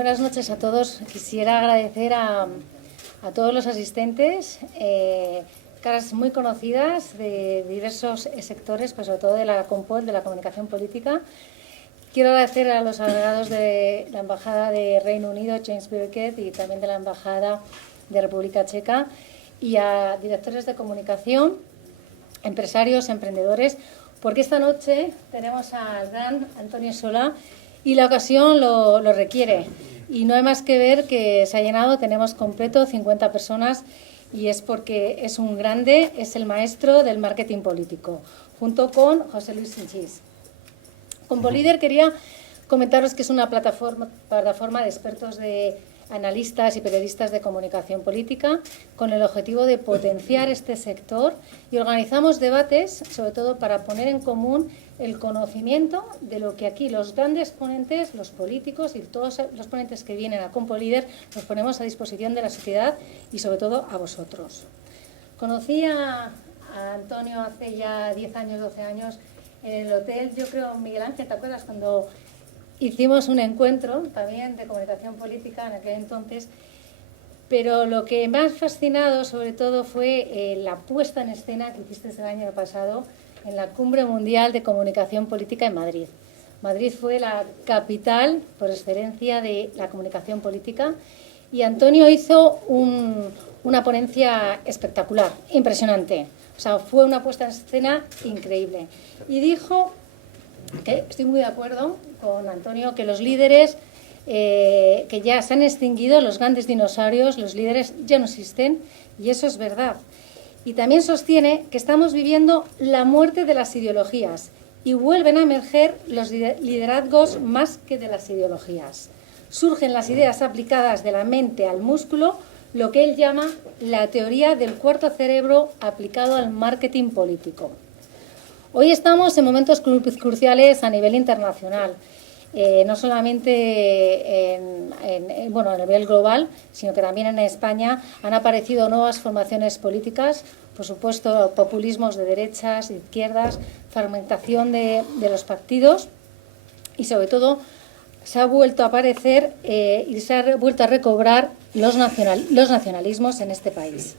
Buenas noches a todos. Quisiera agradecer a todos los asistentes, caras muy conocidas de diversos sectores, pues sobre todo de la Compol, de la comunicación política. Quiero agradecer a los agregados de la Embajada de Reino Unido, James Birkett, y también de la Embajada de República Checa, y a directores de comunicación, empresarios, emprendedores, porque esta noche tenemos al gran Antonio Sola y la ocasión lo requiere. Y no hay más que ver que se ha llenado, tenemos completo 50 personas, y es porque es un grande, es el maestro del marketing político, junto con José Luis Sinchís. Compolider quería comentaros que es una plataforma de expertos, de analistas y periodistas de comunicación política, con el objetivo de potenciar este sector, y organizamos debates, sobre todo para poner en común el conocimiento de lo que aquí los grandes ponentes, los políticos y todos los ponentes que vienen a Compolider, los ponemos a disposición de la sociedad y sobre todo a vosotros. Conocí a Antonio hace ya 10 años, 12 años, en el hotel, yo creo, Miguel Ángel, ¿te acuerdas? Cuando hicimos un encuentro también de comunicación política en aquel entonces, pero lo que me ha fascinado sobre todo fue la puesta en escena que hiciste el año pasado en la Cumbre Mundial de Comunicación Política en Madrid. Madrid fue la capital por excelencia de la comunicación política, y Antonio hizo una ponencia espectacular, impresionante. O sea, fue una puesta en escena increíble. Y dijo que, estoy muy de acuerdo con Antonio, que los líderes que ya se han extinguido, los grandes dinosaurios, los líderes ya no existen, y eso es verdad. Y también sostiene que estamos viviendo la muerte de las ideologías y vuelven a emerger los liderazgos más que de las ideologías. Surgen las ideas aplicadas de la mente al músculo, lo que él llama la teoría del cuarto cerebro aplicado al marketing político. Hoy estamos en momentos cruciales a nivel internacional, no solamente a nivel global, sino que también en España han aparecido nuevas formaciones políticas, por supuesto populismos de derechas, de izquierdas, fragmentación de los partidos, y sobre todo se ha vuelto a aparecer y se ha vuelto a recobrar los nacionalismos en este país.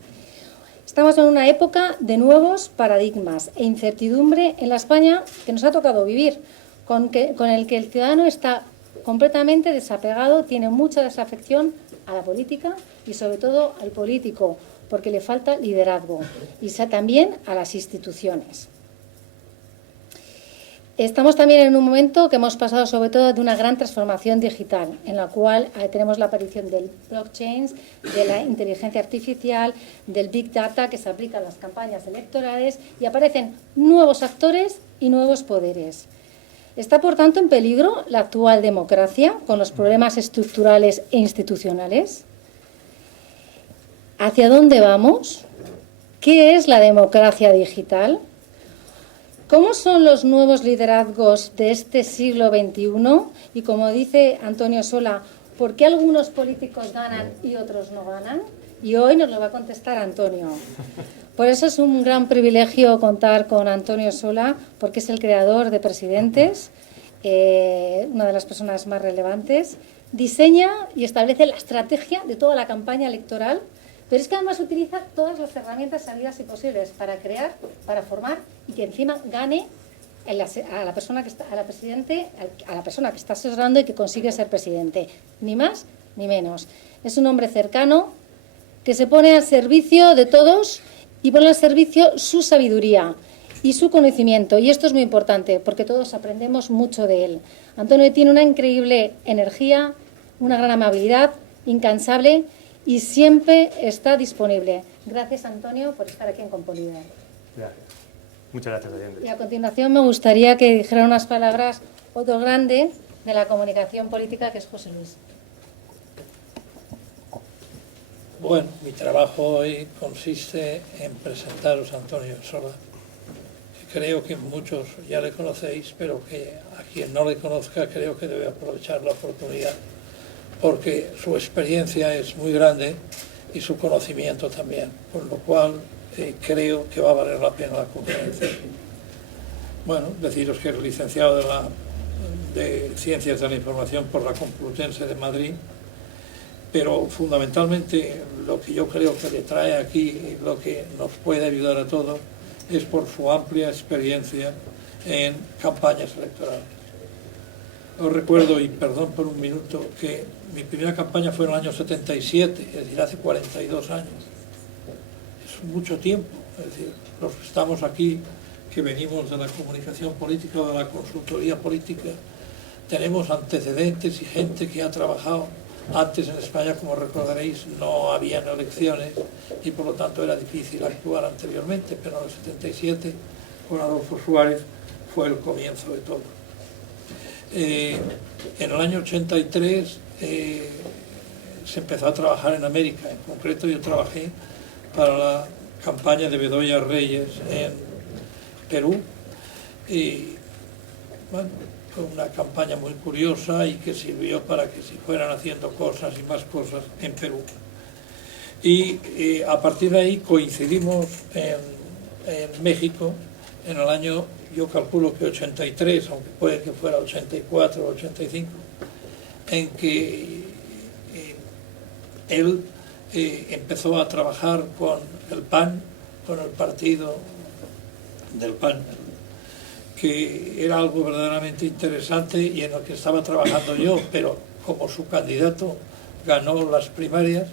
Estamos en una época de nuevos paradigmas e incertidumbre en la España que nos ha tocado vivir, con el que el ciudadano está completamente desapegado, tiene mucha desafección a la política y sobre todo al político, porque le falta liderazgo, y también a las instituciones. Estamos también en un momento que hemos pasado sobre todo de una gran transformación digital, en la cual tenemos la aparición del blockchain, de la inteligencia artificial, del big data que se aplica en las campañas electorales, y aparecen nuevos actores y nuevos poderes. ¿Está, por tanto, en peligro la actual democracia con los problemas estructurales e institucionales? ¿Hacia dónde vamos? ¿Qué es la democracia digital? ¿Cómo son los nuevos liderazgos de este siglo XXI? Y como dice Antonio Sola, ¿por qué algunos políticos ganan y otros no ganan? Y hoy nos lo va a contestar Antonio. Por eso es un gran privilegio contar con Antonio Sola, porque es el creador de Presidentes, una de las personas más relevantes. Diseña y establece la estrategia de toda la campaña electoral, pero es que además utiliza todas las herramientas sabidas y posibles para crear, para formar, y que encima gane a la persona que está asesorando y que consigue ser presidente. Ni más ni menos. Es un hombre cercano que se pone al servicio de todos y pone al servicio su sabiduría y su conocimiento. Y esto es muy importante porque todos aprendemos mucho de él. Antonio tiene una increíble energía, una gran amabilidad, incansable, y siempre está disponible. Gracias, Antonio, por estar aquí en Compolider. Gracias. Muchas gracias, Allende. Y a continuación me gustaría que dijera unas palabras otro grande de la comunicación política, que es José Luis. Bueno, mi trabajo hoy consiste en presentaros a Antonio Sola. Creo que muchos ya le conocéis, pero que a quien no le conozca creo que debe aprovechar la oportunidad, porque su experiencia es muy grande y su conocimiento también, por lo cual creo que va a valer la pena la conferencia. Bueno, deciros que es licenciado de la de Ciencias de la Información por la Complutense de Madrid, pero fundamentalmente lo que yo creo que le trae aquí, lo que nos puede ayudar a todos, es por su amplia experiencia en campañas electorales. Os recuerdo, y perdón por un minuto, que mi primera campaña fue en el año 77, es decir, hace 42 años. Es mucho tiempo, es decir, los que estamos aquí, que venimos de la comunicación política o de la consultoría política, tenemos antecedentes y gente que ha trabajado. Antes en España, como recordaréis, no habían elecciones y por lo tanto era difícil actuar anteriormente, pero en el 77, con Adolfo Suárez, fue el comienzo de todo. En el año 83 se empezó a trabajar en América. En concreto, yo trabajé para la campaña de Bedoya Reyes en Perú y bueno, fue una campaña muy curiosa y que sirvió para que se fueran haciendo cosas y más cosas en Perú. Y a partir de ahí coincidimos en México en el año, yo calculo que 83, aunque puede que fuera 84 o 85, en que él empezó a trabajar con el PAN, con el partido del PAN, que era algo verdaderamente interesante y en lo que estaba trabajando yo, pero como su candidato ganó las primarias,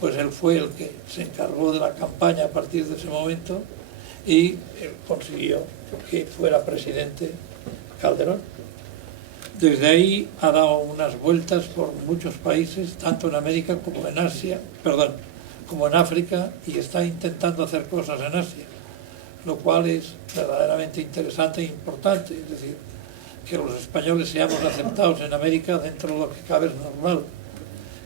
pues él fue el que se encargó de la campaña a partir de ese momento y consiguió que fuera presidente Calderón. Desde ahí ha dado unas vueltas por muchos países, tanto en América como en Asia, como en África, y está intentando hacer cosas en Asia, lo cual es verdaderamente interesante e importante. Es decir, que los españoles seamos aceptados en América dentro de lo que cabe es normal.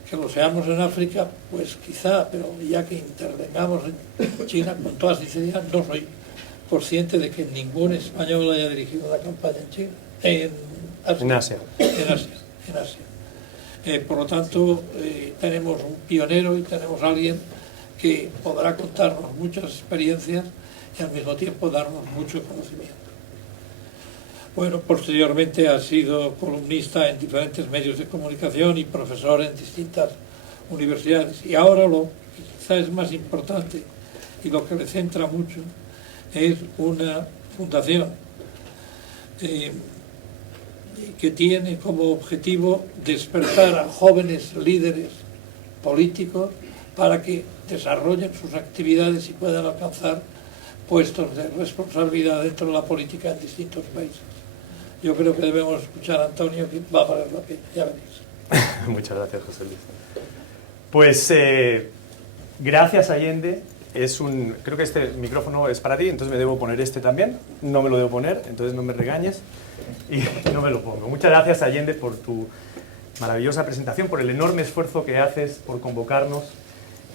Que lo seamos en África, pues quizá, pero ya que intervengamos en China, con toda sinceridad, no soy consciente de que ningún español haya dirigido una campaña en China, en Asia. Por lo tanto, tenemos un pionero y tenemos alguien que podrá contarnos muchas experiencias y al mismo tiempo darnos mucho conocimiento. Bueno, posteriormente ha sido columnista en diferentes medios de comunicación y profesor en distintas universidades. Y ahora lo que quizá es más importante y lo que le centra mucho es una fundación que tiene como objetivo despertar a jóvenes líderes políticos para que desarrollen sus actividades y puedan alcanzar puestos de responsabilidad dentro de la política en distintos países. Yo creo que debemos escuchar a Antonio, que va a valer la pena, ya veréis. Muchas gracias, José Luis. Pues gracias, Allende. Creo que este micrófono es para ti, entonces me debo poner este también. No me lo debo poner, entonces no me regañes y no me lo pongo. Muchas gracias, Allende, por tu maravillosa presentación, por el enorme esfuerzo que haces por convocarnos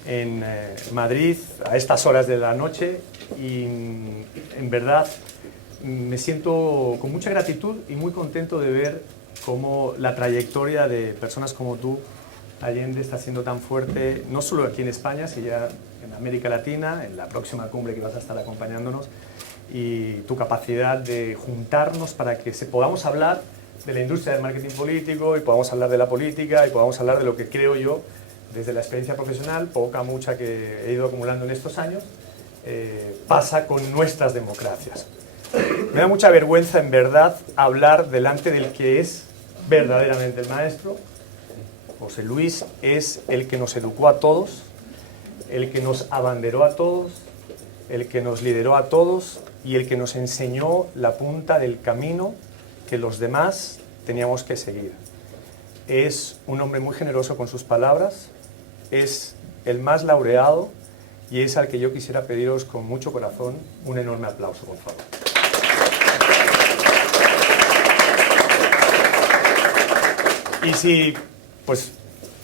en Madrid a estas horas de la noche y en verdad me siento con mucha gratitud y muy contento de ver cómo la trayectoria de personas como tú, Allende, está siendo tan fuerte, no solo aquí en España, sino ya en América Latina, en la próxima cumbre que vas a estar acompañándonos, y tu capacidad de juntarnos para que podamos hablar de la industria del marketing político y podamos hablar de la política y podamos hablar de lo que creo yo, desde la experiencia profesional, poca, mucha que he ido acumulando en estos años, pasa con nuestras democracias. Me da mucha vergüenza, en verdad, hablar delante del que es verdaderamente el maestro. José Luis es el que nos educó a todos, el que nos abanderó a todos, el que nos lideró a todos y el que nos enseñó la punta del camino que los demás teníamos que seguir. Es un hombre muy generoso con sus palabras, es el más laureado y es al que yo quisiera pediros con mucho corazón un enorme aplauso, por favor. Y si pues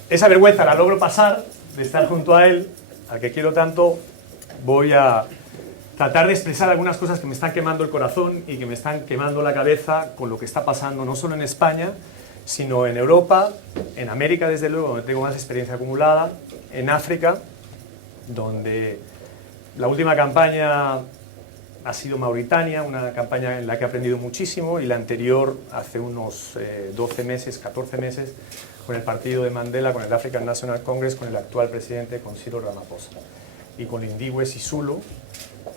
esa vergüenza la logro pasar de estar junto a él, al que quiero tanto, voy a tratar de expresar algunas cosas que me están quemando el corazón y que me están quemando la cabeza con lo que está pasando no solo en España, sino en Europa, en América desde luego, donde tengo más experiencia acumulada, en África, donde la última campaña ha sido Mauritania, una campaña en la que he aprendido muchísimo, y la anterior hace unos 12 meses, 14 meses, con el partido de Mandela, con el African National Congress, con el actual presidente, con Cyril Ramaphosa, y con Lindiwe Sisulu,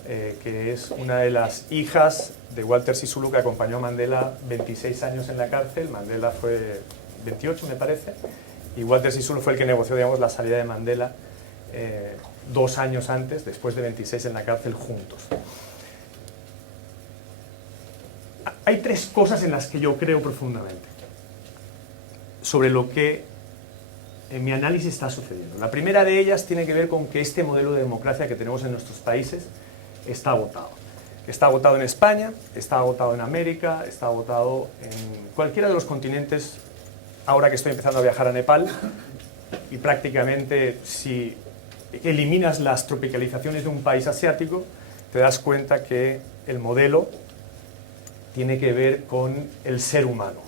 que es una de las hijas de Walter Sisulu, que acompañó a Mandela 26 años en la cárcel. Mandela fue 28, me parece, y Walter Sisulu fue el que negoció, digamos, la salida de Mandela 2 años antes, después de 26 en la cárcel, juntos. Hay 3 cosas en las que yo creo profundamente sobre lo que en mi análisis está sucediendo. La primera de ellas tiene que ver con que este modelo de democracia que tenemos en nuestros países está agotado. Está agotado en España, está agotado en América, está agotado en cualquiera de los continentes. Ahora que estoy empezando a viajar a Nepal, y prácticamente si eliminas las tropicalizaciones de un país asiático, te das cuenta que el modelo tiene que ver con el ser humano.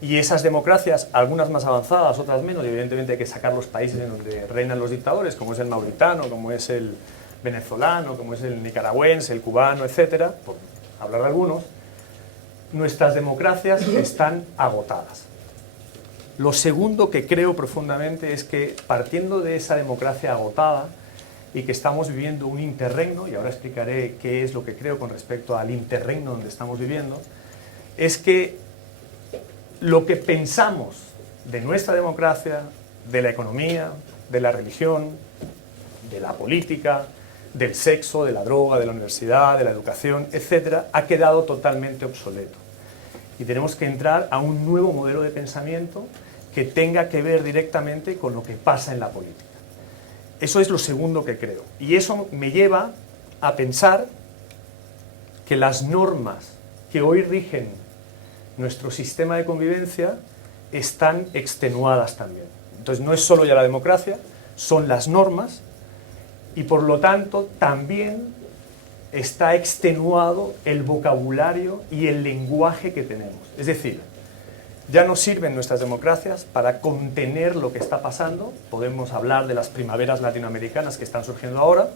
Y esas democracias, algunas más avanzadas, otras menos, y evidentemente hay que sacar los países en donde reinan los dictadores, como es el mauritano, como es el venezolano, como es el nicaragüense, el cubano, etcétera, por hablar de algunos. Nuestras democracias están agotadas. Lo segundo que creo profundamente es que, partiendo de esa democracia agotada y que estamos viviendo un interregno, y ahora explicaré qué es lo que creo con respecto al interregno donde estamos viviendo, es que lo que pensamos de nuestra democracia, de la economía, de la religión, de la política, del sexo, de la droga, de la universidad, de la educación, etcétera, ha quedado totalmente obsoleto. Y tenemos que entrar a un nuevo modelo de pensamiento que tenga que ver directamente con lo que pasa en la política. Eso es lo segundo que creo. Y eso me lleva a pensar que las normas que hoy rigen nuestro sistema de convivencia están extenuadas también. Entonces no es solo ya la democracia, son las normas, y por lo tanto también está extenuado el vocabulario y el lenguaje que tenemos. Es decir, ya no sirven nuestras democracias para contener lo que está pasando. Podemos hablar de las primaveras latinoamericanas que están surgiendo ahora.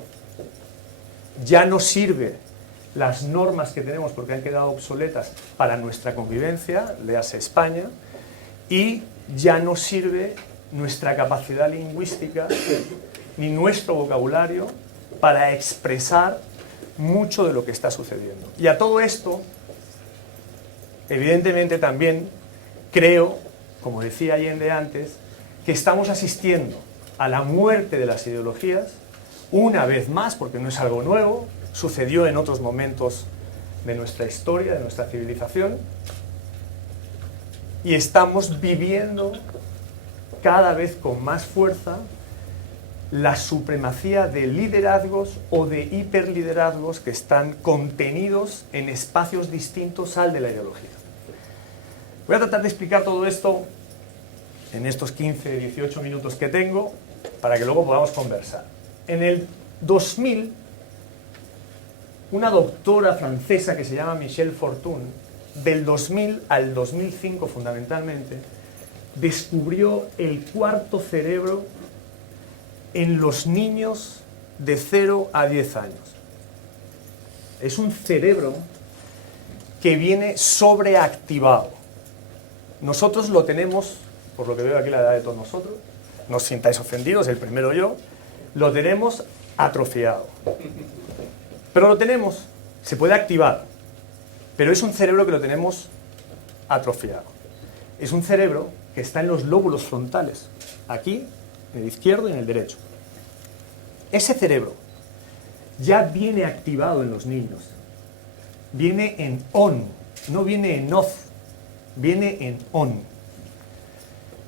Ya no sirve las normas que tenemos porque han quedado obsoletas para nuestra convivencia, léase España, y ya no sirve nuestra capacidad lingüística ni nuestro vocabulario para expresar mucho de lo que está sucediendo. Y a todo esto, evidentemente también creo, como decía Allende antes, que estamos asistiendo a la muerte de las ideologías una vez más, porque no es algo nuevo, sucedió en otros momentos de nuestra historia, de nuestra civilización, y estamos viviendo cada vez con más fuerza la supremacía de liderazgos o de hiperliderazgos que están contenidos en espacios distintos al de la ideología. Voy a tratar de explicar todo esto en estos 15, 18 minutos que tengo para que luego podamos conversar. En el 2000, una doctora francesa que se llama Michel Fortuny, del 2000 al 2005 fundamentalmente, descubrió el cuarto cerebro en los niños de 0 a 10 años. Es un cerebro que viene sobreactivado. Nosotros lo tenemos, por lo que veo aquí la edad de todos nosotros, no os sintáis ofendidos, el primero yo, lo tenemos atrofiado. Pero lo tenemos, se puede activar, pero es un cerebro que lo tenemos atrofiado. Es un cerebro que está en los lóbulos frontales, aquí, en el izquierdo y en el derecho. Ese cerebro ya viene activado en los niños, viene en on, no viene en off, viene en on.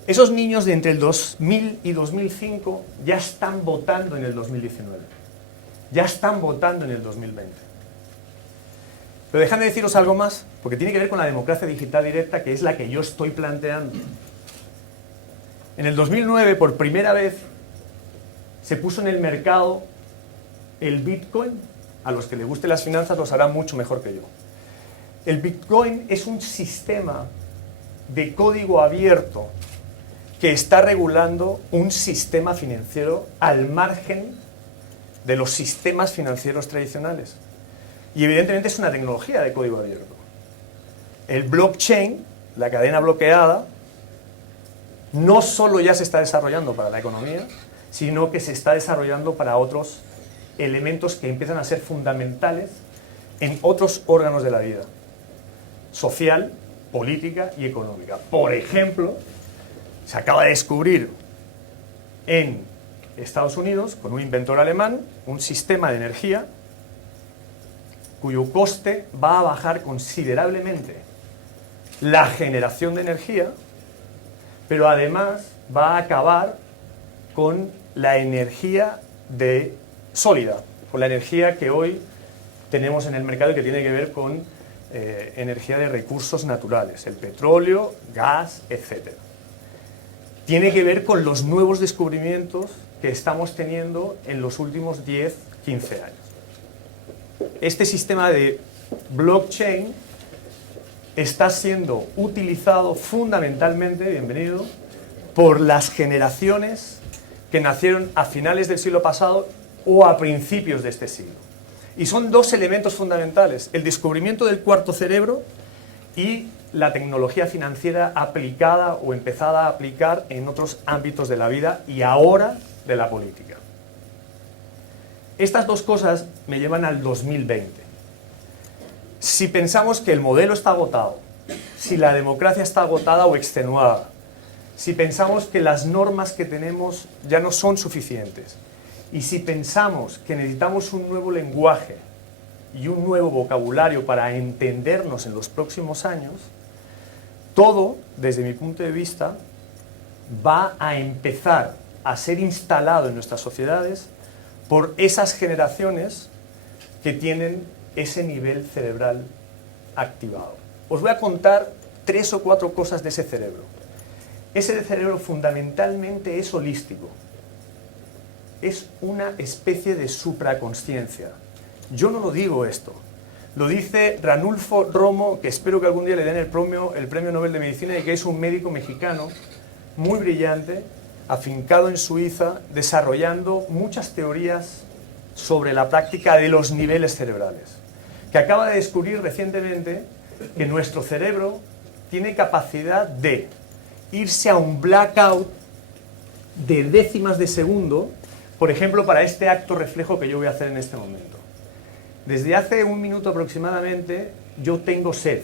Esos niños de entre el 2000 y 2005 ya están votando en el 2019, ya están votando en el 2020. Pero déjame deciros algo más, porque tiene que ver con la democracia digital directa, que es la que yo estoy planteando. En el 2009, por primera vez, se puso en el mercado el Bitcoin. A los que les gusten las finanzas los harán mucho mejor que yo. El Bitcoin es un sistema de código abierto que está regulando un sistema financiero al margen de los sistemas financieros tradicionales. Y evidentemente es una tecnología de código abierto. El blockchain, la cadena bloqueada, no solo ya se está desarrollando para la economía, sino que se está desarrollando para otros elementos que empiezan a ser fundamentales en otros órganos de la vida, social, política y económica. Por ejemplo, se acaba de descubrir en Estados Unidos, con un inventor alemán, un sistema de energía cuyo coste va a bajar considerablemente la generación de energía, pero además va a acabar con la energía sólida, con la energía que hoy tenemos en el mercado y que tiene que ver con energía de recursos naturales, el petróleo, gas, etc. Tiene que ver con los nuevos descubrimientos que estamos teniendo en los últimos 10, 15 años. Este sistema de blockchain está siendo utilizado fundamentalmente, bienvenido, por las generaciones que nacieron a finales del siglo pasado o a principios de este siglo. Y son dos elementos fundamentales: el descubrimiento del cuarto cerebro y la tecnología financiera aplicada o empezada a aplicar en otros ámbitos de la vida y ahora de la política. Estas dos cosas me llevan al 2020. Si pensamos que el modelo está agotado, si la democracia está agotada o extenuada, si pensamos que las normas que tenemos ya no son suficientes, y si pensamos que necesitamos un nuevo lenguaje y un nuevo vocabulario para entendernos en los próximos años, todo, desde mi punto de vista, va a empezar a ser instalado en nuestras sociedades por esas generaciones que tienen ese nivel cerebral activado. Os voy a contar 3 o 4 cosas de ese cerebro. Ese cerebro fundamentalmente es holístico. Es una especie de supraconsciencia. Yo no lo digo esto. Lo dice Ranulfo Romo, que espero que algún día le den el premio Nobel de Medicina, y que es un médico mexicano muy brillante, afincado en Suiza, desarrollando muchas teorías sobre la práctica de los niveles cerebrales, que acaba de descubrir recientemente que nuestro cerebro tiene capacidad de irse a un blackout de décimas de segundo, por ejemplo, para este acto reflejo que yo voy a hacer en este momento. Desde hace 1 minuto aproximadamente yo tengo sed,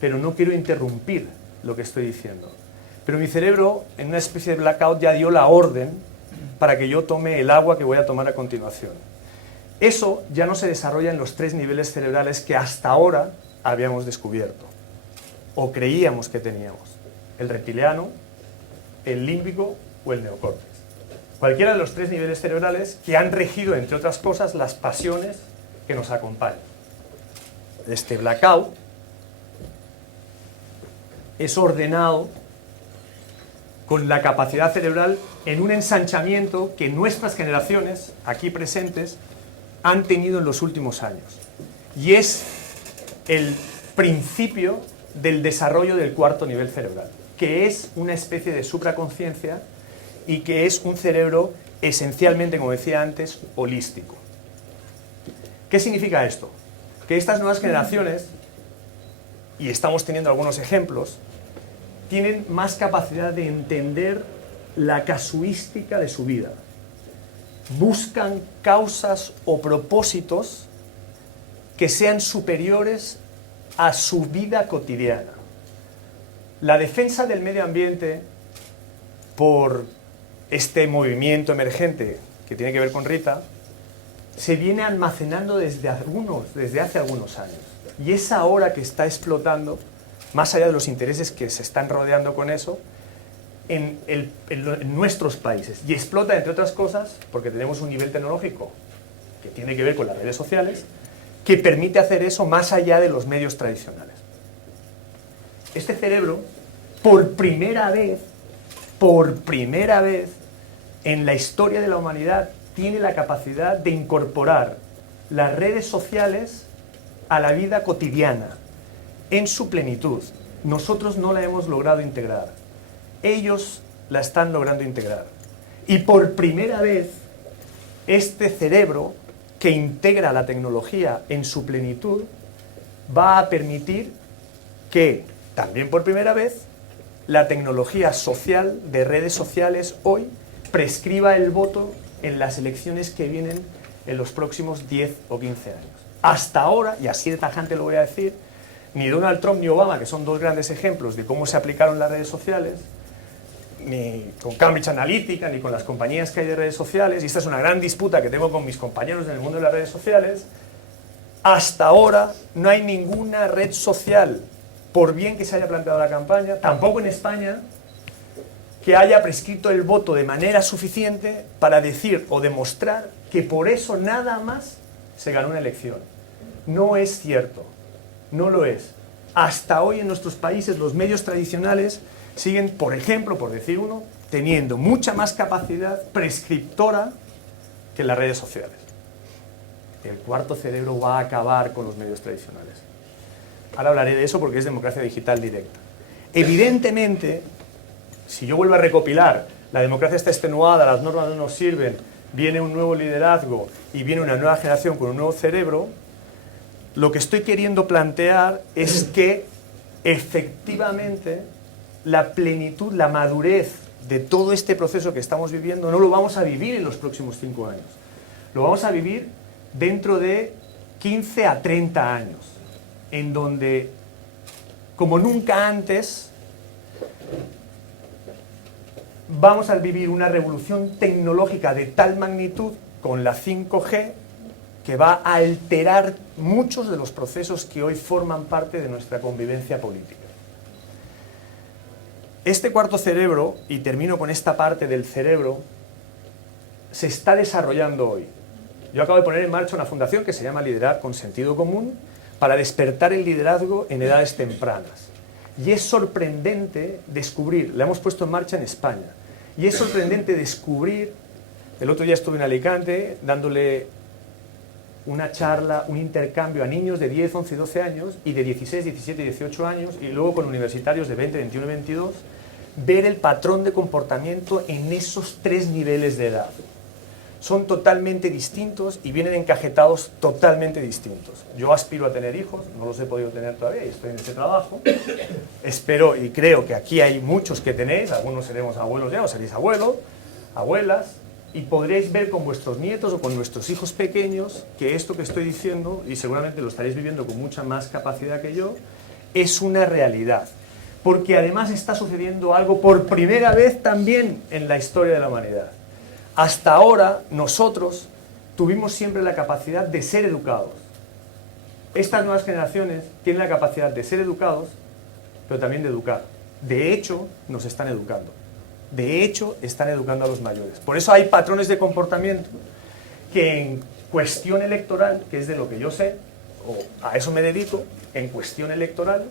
pero no quiero interrumpir lo que estoy diciendo. Pero mi cerebro, en una especie de blackout, ya dio la orden para que yo tome el agua que voy a tomar a continuación. Eso ya no se desarrolla en los 3 niveles cerebrales que hasta ahora habíamos descubierto, o creíamos que teníamos: el reptiliano, el límbico o el neocórtex. Cualquiera de los 3 niveles cerebrales que han regido, entre otras cosas, las pasiones que nos acompañan. Este blackout es ordenado con la capacidad cerebral en un ensanchamiento que nuestras generaciones, aquí presentes, han tenido en los últimos años. Y es el principio del desarrollo del cuarto nivel cerebral, que es una especie de supraconsciencia y que es un cerebro esencialmente, como decía antes, holístico. ¿Qué significa esto? Que estas nuevas generaciones, y estamos teniendo algunos ejemplos, tienen más capacidad de entender la casuística de su vida. Buscan causas o propósitos que sean superiores a su vida cotidiana. La defensa del medio ambiente por este movimiento emergente que tiene que ver con Rita se viene almacenando desde hace algunos años. Y es ahora que está explotando, más allá de los intereses que se están rodeando con eso, en nuestros países. Y explota, entre otras cosas, porque tenemos un nivel tecnológico que tiene que ver con las redes sociales, que permite hacer eso más allá de los medios tradicionales. Este cerebro, por primera vez, en la historia de la humanidad, tiene la capacidad de incorporar las redes sociales a la vida cotidiana, en su plenitud. Nosotros no la hemos logrado integrar. Ellos la están logrando integrar. Y por primera vez, este cerebro que integra la tecnología en su plenitud, va a permitir que, también por primera vez, la tecnología social de redes sociales hoy prescriba el voto en las elecciones que vienen en los próximos 10 o 15 años. Hasta ahora, y así de tajante lo voy a decir, ni Donald Trump ni Obama, que son dos grandes ejemplos de cómo se aplicaron las redes sociales, ni con Cambridge Analytica, ni con las compañías que hay de redes sociales, y esta es una gran disputa que tengo con mis compañeros en el mundo de las redes sociales, hasta ahora no hay ninguna red social, por bien que se haya planteado la campaña, tampoco en España, que haya prescrito el voto de manera suficiente para decir o demostrar que por eso nada más se ganó una elección. No es cierto, no lo es. Hasta hoy en nuestros países los medios tradicionales siguen, por ejemplo, por decir uno, teniendo mucha más capacidad prescriptora que las redes sociales. El cuarto cerebro va a acabar con los medios tradicionales. Ahora hablaré de eso porque es democracia digital directa. Evidentemente, si yo vuelvo a recopilar, la democracia está extenuada, las normas no nos sirven, viene un nuevo liderazgo y viene una nueva generación con un nuevo cerebro, lo que estoy queriendo plantear es que efectivamente la plenitud, la madurez de todo este proceso que estamos viviendo no lo vamos a vivir en los próximos 5 años. Lo vamos a vivir dentro de 15 a 30 años, en donde, como nunca antes, vamos a vivir una revolución tecnológica de tal magnitud con la 5G que va a alterar muchos de los procesos que hoy forman parte de nuestra convivencia política. Este cuarto cerebro, y termino con esta parte del cerebro, se está desarrollando hoy. Yo acabo de poner en marcha una fundación que se llama Liderar con Sentido Común para despertar el liderazgo en edades tempranas. Y es sorprendente descubrir, la hemos puesto en marcha en España, y es sorprendente descubrir, el otro día estuve en Alicante dándole una charla, un intercambio a niños de 10, 11 y 12 años, y de 16, 17 y 18 años, y luego con universitarios de 20, 21 y 22, ver el patrón de comportamiento en esos 3 niveles de edad. Son totalmente distintos y vienen encajetados totalmente distintos. Yo aspiro a tener hijos, no los he podido tener todavía y estoy en ese trabajo. Espero y creo que aquí hay muchos que tenéis, algunos seremos abuelos ya, o seréis abuelos, abuelas, y podréis ver con vuestros nietos o con nuestros hijos pequeños que esto que estoy diciendo, y seguramente lo estaréis viviendo con mucha más capacidad que yo, es una realidad. Porque además está sucediendo algo por primera vez también en la historia de la humanidad. Hasta ahora, nosotros tuvimos siempre la capacidad de ser educados. Estas nuevas generaciones tienen la capacidad de ser educados, pero también de educar. De hecho, nos están educando. De hecho, están educando a los mayores. Por eso hay patrones de comportamiento que en cuestión electoral, que es de lo que yo sé, o a eso me dedico, en cuestión electoral,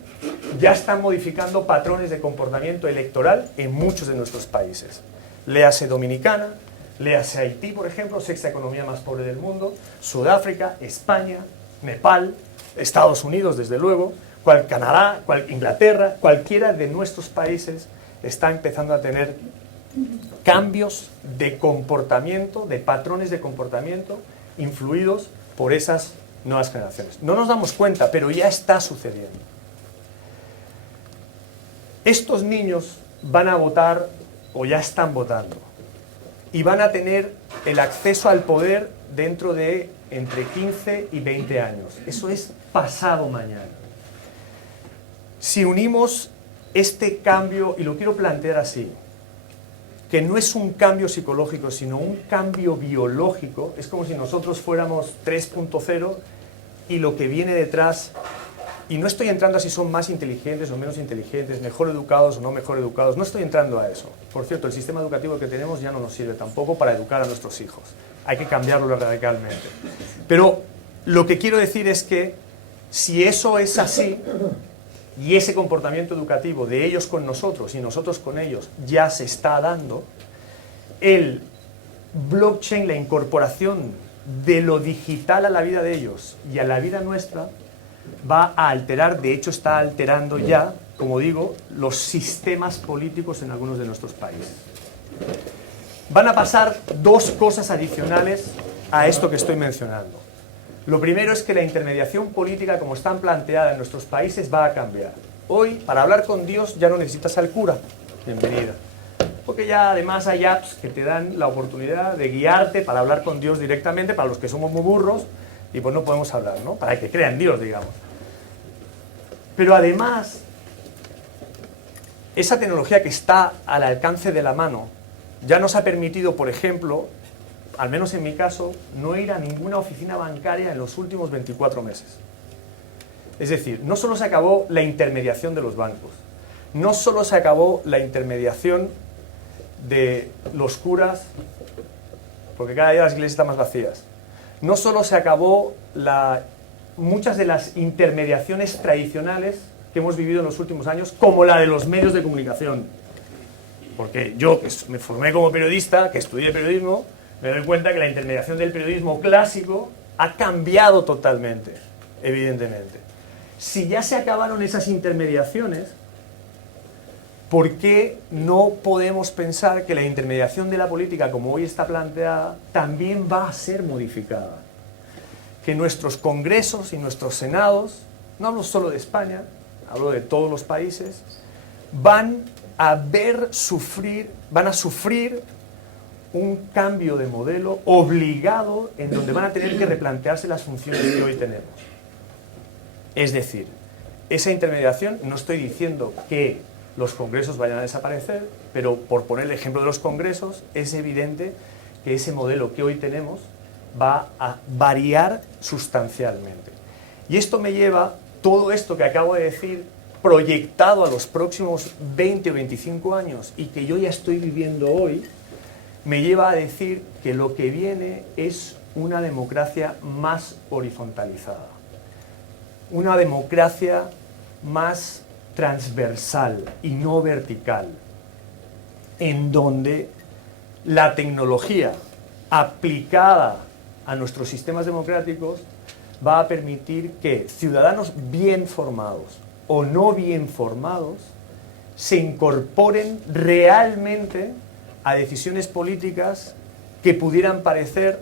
ya están modificando patrones de comportamiento electoral en muchos de nuestros países. Léase Dominicana, léase Haití, por ejemplo, sexta economía más pobre del mundo, Sudáfrica, España, Nepal, Estados Unidos, desde luego, Canadá, Inglaterra, cualquiera de nuestros países está empezando a tener cambios de comportamiento, de patrones de comportamiento influidos por esas nuevas generaciones. No nos damos cuenta, pero ya está sucediendo. Estos niños van a votar o ya están votando y van a tener el acceso al poder dentro de entre 15 y 20 años. Eso es pasado mañana. Si unimos este cambio, y lo quiero plantear así, que no es un cambio psicológico, sino un cambio biológico, es como si nosotros fuéramos 3.0 y lo que viene detrás, y no estoy entrando a si son más inteligentes o menos inteligentes, mejor educados o no mejor educados, no estoy entrando a eso. Por cierto, el sistema educativo que tenemos ya no nos sirve tampoco para educar a nuestros hijos. Hay que cambiarlo radicalmente. Pero lo que quiero decir es que si eso es así, y ese comportamiento educativo de ellos con nosotros y nosotros con ellos ya se está dando, el blockchain, la incorporación de lo digital a la vida de ellos y a la vida nuestra, va a alterar, de hecho está alterando ya, como digo, los sistemas políticos en algunos de nuestros países. Van a pasar 2 cosas adicionales a esto que estoy mencionando. Lo primero es que la intermediación política, como están planteada en nuestros países, va a cambiar. Hoy, para hablar con Dios, ya no necesitas al cura. Bienvenida. Porque ya además hay apps que te dan la oportunidad de guiarte para hablar con Dios directamente, para los que somos muy burros, y pues no podemos hablar, ¿no? Para que crean Dios, digamos. Pero además, esa tecnología que está al alcance de la mano, ya nos ha permitido, por ejemplo, al menos en mi caso, no ir a ninguna oficina bancaria en los últimos 24 meses. Es decir, no solo se acabó la intermediación de los bancos, no solo se acabó la intermediación de los curas, porque cada día las iglesias están más vacías, no solo se acabó muchas de las intermediaciones tradicionales que hemos vivido en los últimos años, como la de los medios de comunicación. Porque yo, que me formé como periodista, que estudié periodismo, me doy cuenta que la intermediación del periodismo clásico ha cambiado totalmente, evidentemente. Si ya se acabaron esas intermediaciones, ¿por qué no podemos pensar que la intermediación de la política, como hoy está planteada, también va a ser modificada? Que nuestros congresos y nuestros senados, no hablo solo de España, hablo de todos los países, van a sufrir un cambio de modelo obligado en donde van a tener que replantearse las funciones que hoy tenemos. Es decir, esa intermediación, no estoy diciendo que los congresos vayan a desaparecer, pero por poner el ejemplo de los congresos, es evidente que ese modelo que hoy tenemos va a variar sustancialmente. Y esto me lleva, todo esto que acabo de decir, proyectado a los próximos 20 o 25 años y que yo ya estoy viviendo hoy, me lleva a decir que lo que viene es una democracia más horizontalizada, una democracia más transversal y no vertical, en donde la tecnología aplicada a nuestros sistemas democráticos va a permitir que ciudadanos bien formados o no bien formados se incorporen realmente a decisiones políticas que pudieran parecer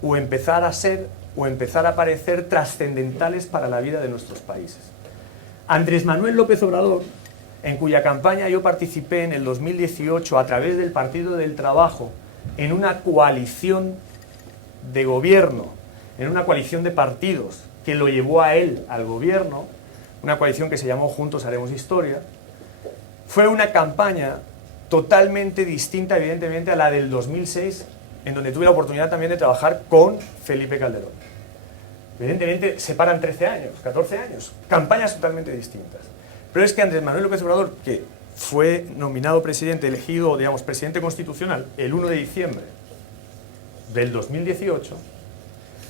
o empezar a ser o empezar a parecer trascendentales para la vida de nuestros países. Andrés Manuel López Obrador, en cuya campaña yo participé en el 2018 a través del Partido del Trabajo, en una coalición de gobierno, en una coalición de partidos que lo llevó a él al gobierno, una coalición que se llamó Juntos Haremos Historia, fue una campaña totalmente distinta, evidentemente, a la del 2006, en donde tuve la oportunidad también de trabajar con Felipe Calderón. Evidentemente, separan 13 años, 14 años, campañas totalmente distintas. Pero es que Andrés Manuel López Obrador, que fue nominado presidente, elegido, digamos, presidente constitucional el 1 de diciembre del 2018,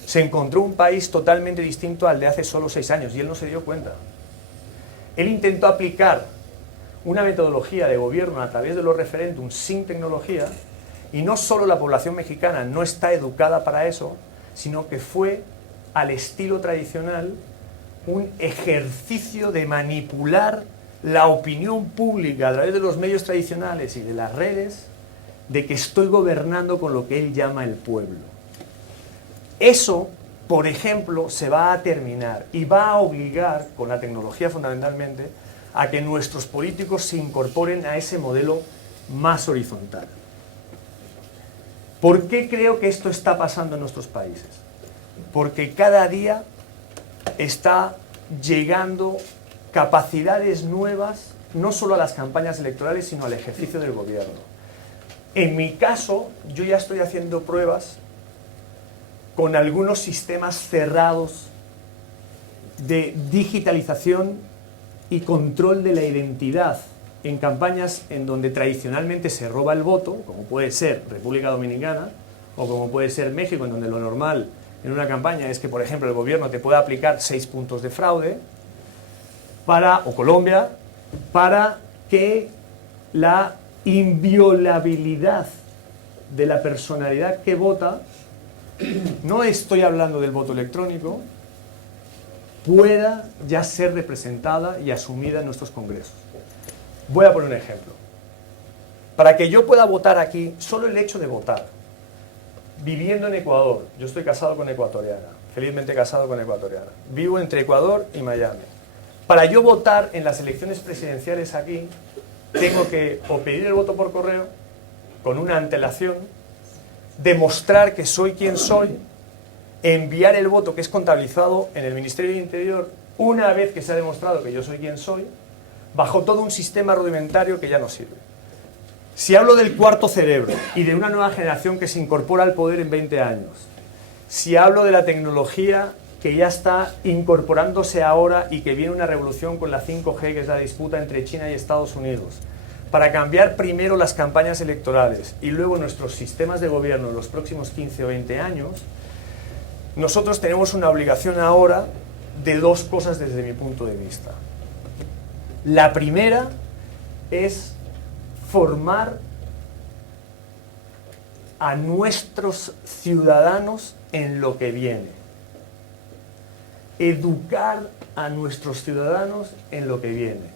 se encontró un país totalmente distinto al de hace solo 6 años y él no se dio cuenta. Él intentó aplicar una metodología de gobierno a través de los referéndums sin tecnología y no solo la población mexicana no está educada para eso, sino que fue al estilo tradicional un ejercicio de manipular la opinión pública a través de los medios tradicionales y de las redes de que estoy gobernando con lo que él llama el pueblo. Eso, por ejemplo, se va a terminar y va a obligar, con la tecnología fundamentalmente, a que nuestros políticos se incorporen a ese modelo más horizontal. ¿Por qué creo que esto está pasando en nuestros países? Porque cada día está llegando capacidades nuevas, no solo a las campañas electorales, sino al ejercicio del gobierno. En mi caso, yo ya estoy haciendo pruebas con algunos sistemas cerrados de digitalización y control de la identidad en campañas en donde tradicionalmente se roba el voto, como puede ser República Dominicana o como puede ser México, en donde lo normal en una campaña es que, por ejemplo, el gobierno te pueda aplicar 6 puntos de fraude, o Colombia, para que la inviolabilidad de la personalidad que vota, no estoy hablando del voto electrónico, pueda ya ser representada y asumida en nuestros congresos. Voy a poner un ejemplo. Para que yo pueda votar aquí, solo el hecho de votar, viviendo en Ecuador. Yo estoy casado con ecuatoriana, felizmente casado con ecuatoriana. Vivo entre Ecuador y Miami. Para yo votar en las elecciones presidenciales aquí, tengo que o pedir el voto por correo, con una antelación, demostrar que soy quien soy, enviar el voto que es contabilizado en el Ministerio del Interior, una vez que se ha demostrado que yo soy quien soy, bajo todo un sistema rudimentario que ya no sirve. Si hablo del cuarto cerebro y de una nueva generación que se incorpora al poder en 20 años, si hablo de la tecnología que ya está incorporándose ahora y que viene una revolución con la 5G, que es la disputa entre China y Estados Unidos, para cambiar primero las campañas electorales y luego nuestros sistemas de gobierno en los próximos 15 o 20 años, nosotros tenemos una obligación ahora de dos cosas desde mi punto de vista. La primera es formar a nuestros ciudadanos en lo que viene. Educar a nuestros ciudadanos en lo que viene.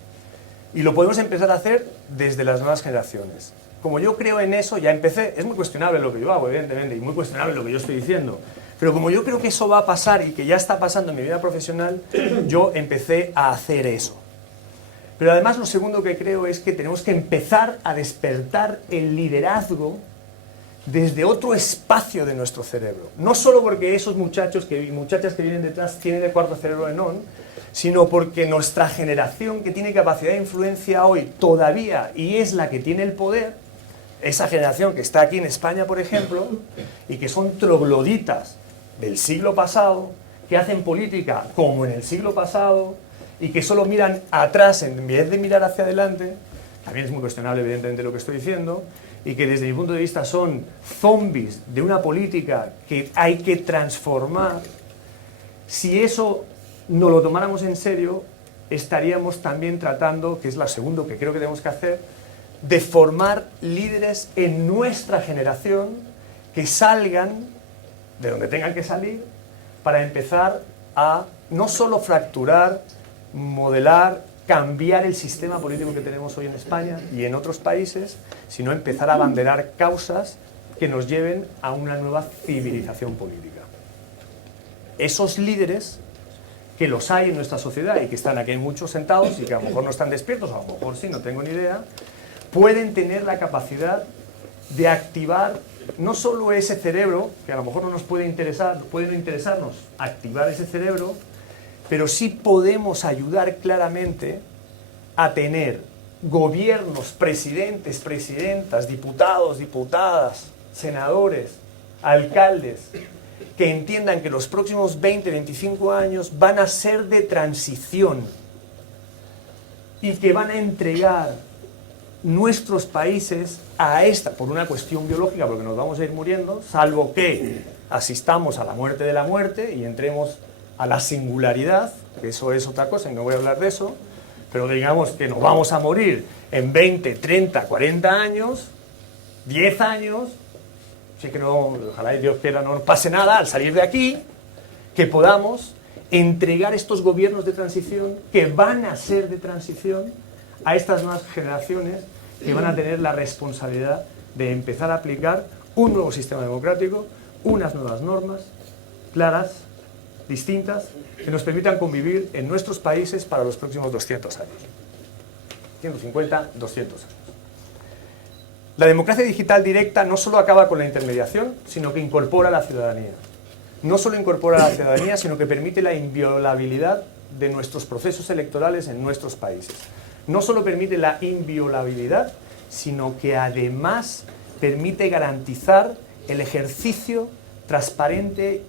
Y lo podemos empezar a hacer desde las nuevas generaciones. Como yo creo en eso, ya empecé. Es muy cuestionable lo que yo hago, evidentemente, y muy cuestionable lo que yo estoy diciendo. Pero como yo creo que eso va a pasar y que ya está pasando en mi vida profesional, yo empecé a hacer eso. Pero además lo segundo que creo es que tenemos que empezar a despertar el liderazgo desde otro espacio de nuestro cerebro. No solo porque esos muchachos y muchachas que vienen detrás tienen el cuarto cerebro en on, sino porque nuestra generación, que tiene capacidad de influencia hoy todavía y es la que tiene el poder, esa generación que está aquí en España, por ejemplo, y que son trogloditas del siglo pasado, que hacen política como en el siglo pasado y que solo miran atrás en vez de mirar hacia adelante, también es muy cuestionable evidentemente lo que estoy diciendo, y que desde mi punto de vista son zombies de una política que hay que transformar. Si eso no lo tomáramos en serio, estaríamos también tratando, que es lo segundo que creo que tenemos que hacer, de formar líderes en nuestra generación que salgan de donde tengan que salir para empezar a no solo fracturar, modelar, cambiar el sistema político que tenemos hoy en España y en otros países, sino empezar a abanderar causas que nos lleven a una nueva civilización política. Esos líderes, que los hay en nuestra sociedad y que están aquí muchos sentados y que a lo mejor no están despiertos, a lo mejor sí, no tengo ni idea, pueden tener la capacidad de activar no solo ese cerebro, que a lo mejor no nos puede interesar, puede no interesarnos activar ese cerebro, pero sí podemos ayudar claramente a tener gobiernos, presidentes, presidentas, diputados, diputadas, senadores, alcaldes, que entiendan que los próximos 20, 25 años van a ser de transición y que van a entregar nuestros países a esta, por una cuestión biológica, porque nos vamos a ir muriendo, salvo que asistamos a la muerte de la muerte y entremos a la singularidad, que eso es otra cosa y no voy a hablar de eso, pero digamos que nos vamos a morir en 20, 30, 40 años, 10 años, así que no, ojalá y Dios quiera no nos pase nada al salir de aquí, que podamos entregar estos gobiernos de transición, que van a ser de transición, a estas nuevas generaciones que van a tener la responsabilidad de empezar a aplicar un nuevo sistema democrático, unas nuevas normas claras, distintas, que nos permitan convivir en nuestros países para los próximos 200 años. 150, 200 años. La democracia digital directa no solo acaba con la intermediación, sino que incorpora a la ciudadanía. No solo incorpora a la ciudadanía, sino que permite la inviolabilidad de nuestros procesos electorales en nuestros países. No solo permite la inviolabilidad, sino que además permite garantizar el ejercicio transparente,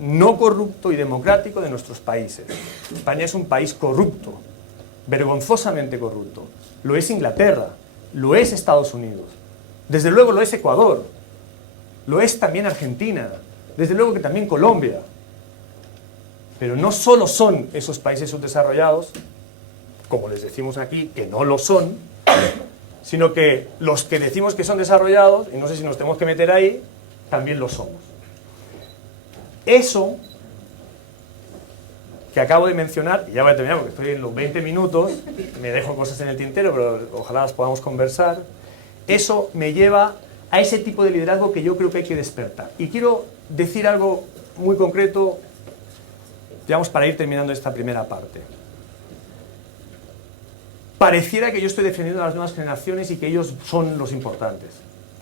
no corrupto y democrático de nuestros países. España es un país corrupto, vergonzosamente corrupto. Lo es Inglaterra, lo es Estados Unidos, desde luego lo es Ecuador, lo es también Argentina, desde luego que también Colombia. Pero no solo son esos países subdesarrollados, como les decimos aquí, que no lo son, sino que los que decimos que son desarrollados, y no sé si nos tenemos que meter ahí, también lo somos. Eso que acabo de mencionar, y ya voy a terminar porque estoy en los 20 minutos, me dejo cosas en el tintero, pero ojalá las podamos conversar, eso me lleva a ese tipo de liderazgo que yo creo que hay que despertar. Y quiero decir algo muy concreto, digamos, para ir terminando esta primera parte. Pareciera que yo estoy defendiendo a las nuevas generaciones y que ellos son los importantes.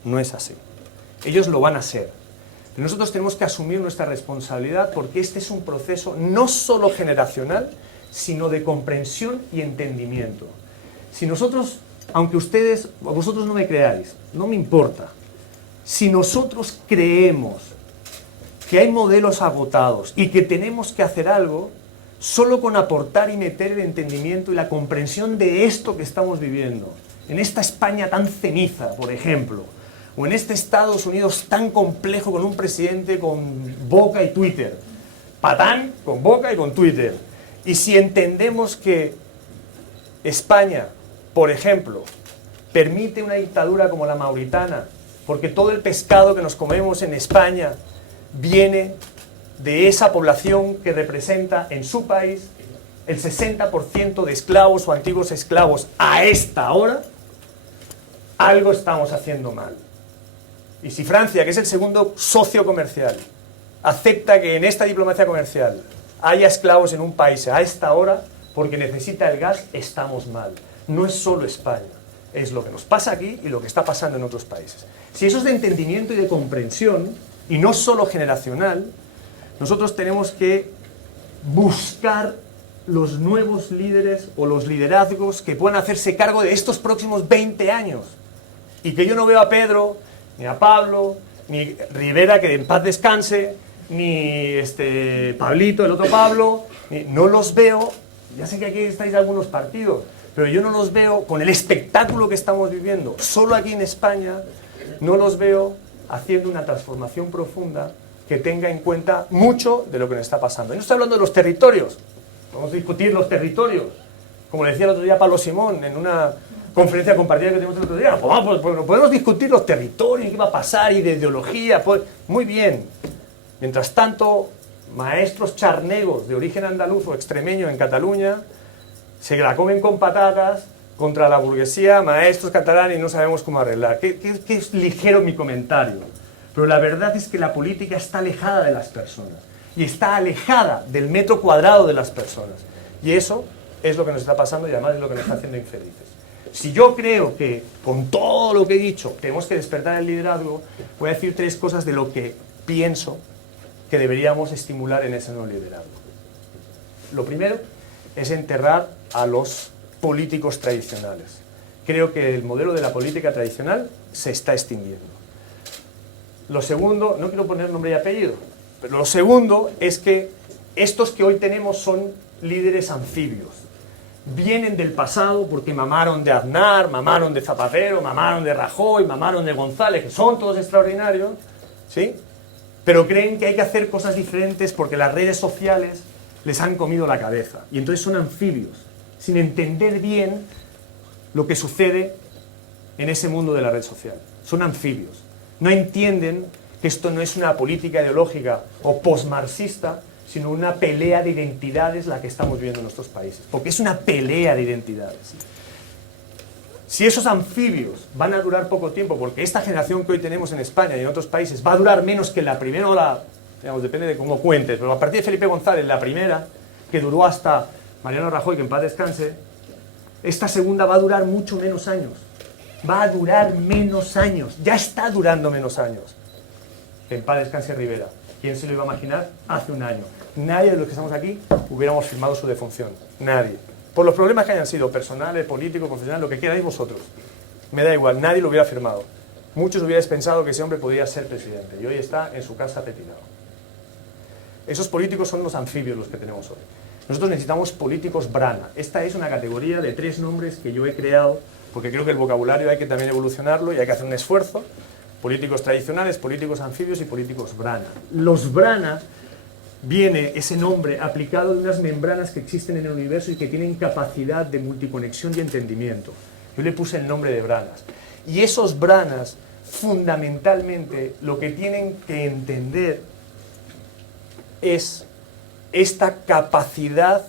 No es así. Ellos lo van a ser. Pero nosotros tenemos que asumir nuestra responsabilidad porque este es un proceso no solo generacional, sino de comprensión y entendimiento. Si nosotros, aunque vosotros no me creáis, no me importa. Si nosotros creemos que hay modelos agotados y que tenemos que hacer algo, solo con aportar y meter el entendimiento y la comprensión de esto que estamos viviendo, en esta España tan ceniza, por ejemplo, o en este Estados Unidos tan complejo con un presidente con boca y Twitter, patán con boca y con Twitter, y si entendemos que España, por ejemplo, permite una dictadura como la mauritana, porque todo el pescado que nos comemos en España viene de esa población que representa en su país el 60% de esclavos o antiguos esclavos a esta hora, algo estamos haciendo mal. Y si Francia, que es el segundo socio comercial, acepta que en esta diplomacia comercial haya esclavos en un país a esta hora porque necesita el gas, estamos mal. No es solo España, es lo que nos pasa aquí y lo que está pasando en otros países. Si eso es de entendimiento y de comprensión, y no solo generacional, nosotros tenemos que buscar los nuevos líderes o los liderazgos que puedan hacerse cargo de estos próximos 20 años. Y que yo no veo a Pedro, ni a Pablo, ni Rivera, que en paz descanse, ni Pablito, el otro Pablo, no los veo, ya sé que aquí estáis de algunos partidos, pero yo no los veo con el espectáculo que estamos viviendo, solo aquí en España, no los veo haciendo una transformación profunda que tenga en cuenta mucho de lo que nos está pasando. Y no estoy hablando de los territorios, vamos a discutir los territorios, como le decía el otro día Pablo Simón en una conferencia compartida que tuvimos el otro día. Pues podemos discutir los territorios, qué va a pasar y de ideología, pues, muy bien. Mientras tanto, maestros charnegos de origen andaluz o extremeño en Cataluña se la comen con patatas contra la burguesía, maestros catalanes, y no sabemos cómo arreglar. Que es ligero mi comentario, pero la verdad es que la política está alejada de las personas y está alejada del metro cuadrado de las personas, y eso es lo que nos está pasando y además es lo que nos está haciendo infelices. Si yo creo que con todo lo que he dicho tenemos que despertar el liderazgo, voy a decir 3 cosas de lo que pienso que deberíamos estimular en ese nuevo liderazgo. Lo primero es enterrar a los políticos tradicionales. Creo que el modelo de la política tradicional se está extinguiendo. Lo segundo, no quiero poner nombre y apellido, pero lo segundo es que estos que hoy tenemos son líderes anfibios. Vienen del pasado porque mamaron de Aznar, mamaron de Zapatero, mamaron de Rajoy, mamaron de González, que son todos extraordinarios, ¿sí? Pero creen que hay que hacer cosas diferentes porque las redes sociales les han comido la cabeza. Y entonces son anfibios, sin entender bien lo que sucede en ese mundo de la red social. Son anfibios. No entienden que esto no es una política ideológica o postmarxista, sino una pelea de identidades la que estamos viviendo en nuestros países. Porque es una pelea de identidades. Si esos anfibios van a durar poco tiempo, porque esta generación que hoy tenemos en España y en otros países va a durar menos que la primera o la, digamos, depende de cómo cuentes, pero a partir de Felipe González, la primera, que duró hasta Mariano Rajoy, que en paz descanse, esta segunda va a durar mucho menos años. Va a durar menos años. Ya está durando menos años. Que en paz descanse Rivera. ¿Quién se lo iba a imaginar hace un año? Nadie de los que estamos aquí hubiéramos firmado su defunción. Nadie. Por los problemas que hayan sido, personales, políticos, profesionales, lo que queráis vosotros. Me da igual, nadie lo hubiera firmado. Muchos hubierais pensado que ese hombre podía ser presidente y hoy está en su casa retirado. Esos políticos son los anfibios los que tenemos hoy. Nosotros necesitamos políticos brana. Esta es una categoría de 3 nombres que yo he creado porque creo que el vocabulario hay que también evolucionarlo y hay que hacer un esfuerzo. Políticos tradicionales, políticos anfibios y políticos brana. Los brana viene ese nombre aplicado de unas membranas que existen en el universo y que tienen capacidad de multiconexión y entendimiento. Yo le puse el nombre de branas. Y esos branas, fundamentalmente, lo que tienen que entender es esta capacidad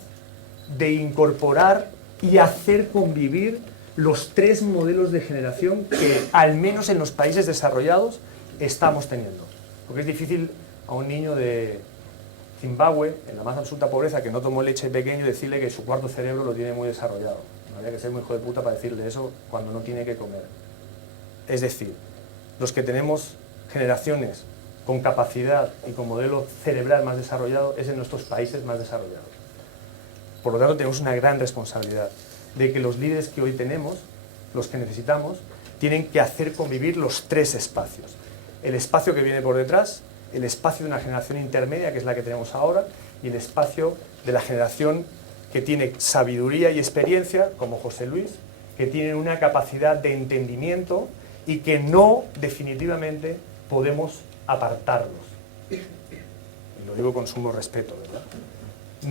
de incorporar y hacer convivir los 3 modelos de generación que, al menos en los países desarrollados, estamos teniendo. Porque es difícil a un niño de Zimbabue, en la más absoluta pobreza, que no tomó leche pequeño, decirle que su cuarto cerebro lo tiene muy desarrollado. No habría que ser muy hijo de puta para decirle eso cuando no tiene que comer. Es decir, los que tenemos generaciones con capacidad y con modelo cerebral más desarrollado es en nuestros países más desarrollados. Por lo tanto, tenemos una gran responsabilidad de que los líderes que hoy tenemos, los que necesitamos, tienen que hacer convivir los 3 espacios. El espacio que viene por detrás, el espacio de una generación intermedia, que es la que tenemos ahora, y el espacio de la generación que tiene sabiduría y experiencia, como José Luis, que tienen una capacidad de entendimiento y que no, definitivamente, podemos apartarlos. Y lo digo con sumo respeto, ¿verdad?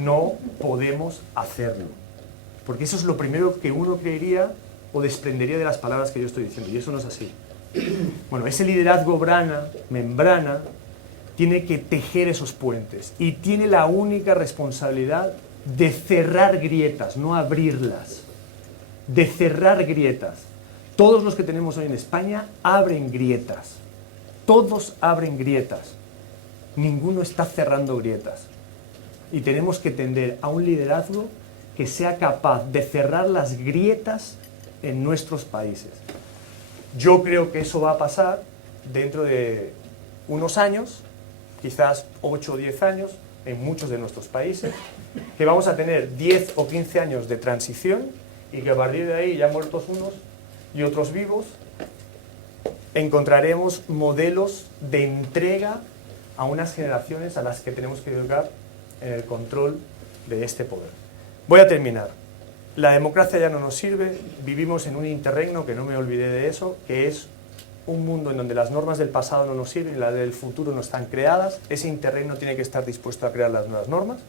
No podemos hacerlo. Porque eso es lo primero que uno creería o desprendería de las palabras que yo estoy diciendo, y eso no es así. Bueno, ese liderazgo membrana, tiene que tejer esos puentes y tiene la única responsabilidad de cerrar grietas, no abrirlas. De cerrar grietas. Todos los que tenemos hoy en España abren grietas. Todos abren grietas. Ninguno está cerrando grietas. Y tenemos que tender a un liderazgo que sea capaz de cerrar las grietas en nuestros países. Yo creo que eso va a pasar dentro de unos años, quizás 8 o 10 años, en muchos de nuestros países, que vamos a tener 10 o 15 años de transición y que a partir de ahí, ya muertos unos y otros vivos, encontraremos modelos de entrega a unas generaciones a las que tenemos que educar en el control de este poder. Voy a terminar. La democracia ya no nos sirve, vivimos en un interregno, que no me olvidé de eso, que es un mundo en donde las normas del pasado no nos sirven y las del futuro no están creadas. Ese interregno tiene que estar dispuesto a crear las nuevas normas,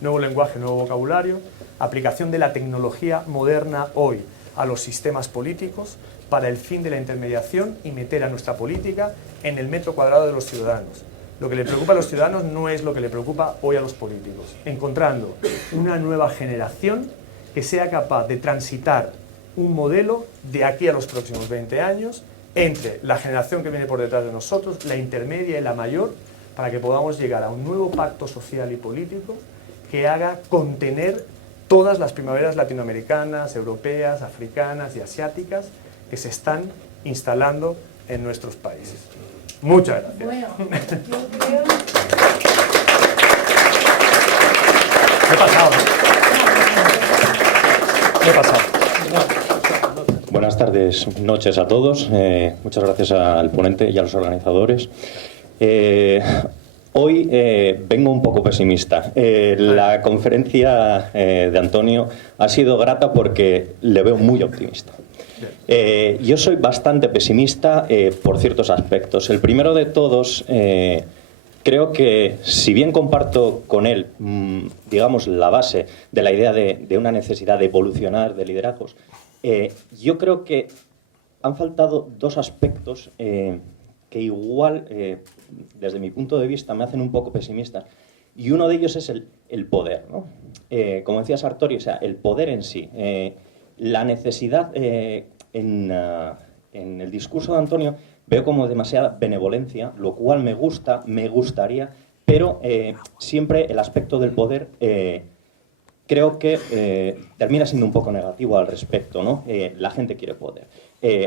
nuevo lenguaje, nuevo vocabulario, aplicación de la tecnología moderna hoy a los sistemas políticos para el fin de la intermediación y meter a nuestra política en el metro cuadrado de los ciudadanos. Lo que le preocupa a los ciudadanos no es lo que le preocupa hoy a los políticos. Encontrando una nueva generación que sea capaz de transitar un modelo de aquí a los próximos 20 años entre la generación que viene por detrás de nosotros, la intermedia y la mayor, para que podamos llegar a un nuevo pacto social y político que haga contener todas las primaveras latinoamericanas, europeas, africanas y asiáticas que se están instalando en nuestros países. Muchas gracias. Bueno, yo creo... Me he pasado, ¿no? Me he pasado. Buenas tardes, noches a todos. Muchas gracias al ponente y a los organizadores. Hoy vengo un poco pesimista. La conferencia de Antonio ha sido grata porque le veo muy optimista. Yo soy bastante pesimista por ciertos aspectos. El primero de todos, creo que si bien comparto con él, digamos, la base de la idea de una necesidad de evolucionar de liderazgos, yo creo que han faltado 2 aspectos que igual, desde mi punto de vista, me hacen un poco pesimista. Y uno de ellos es el poder, ¿no? Como decía Sartori, o sea, el poder en sí. La necesidad en el discurso de Antonio veo como demasiada benevolencia, lo cual me gusta, me gustaría, pero siempre el aspecto del poder creo que termina siendo un poco negativo al respecto, ¿no? La gente quiere poder.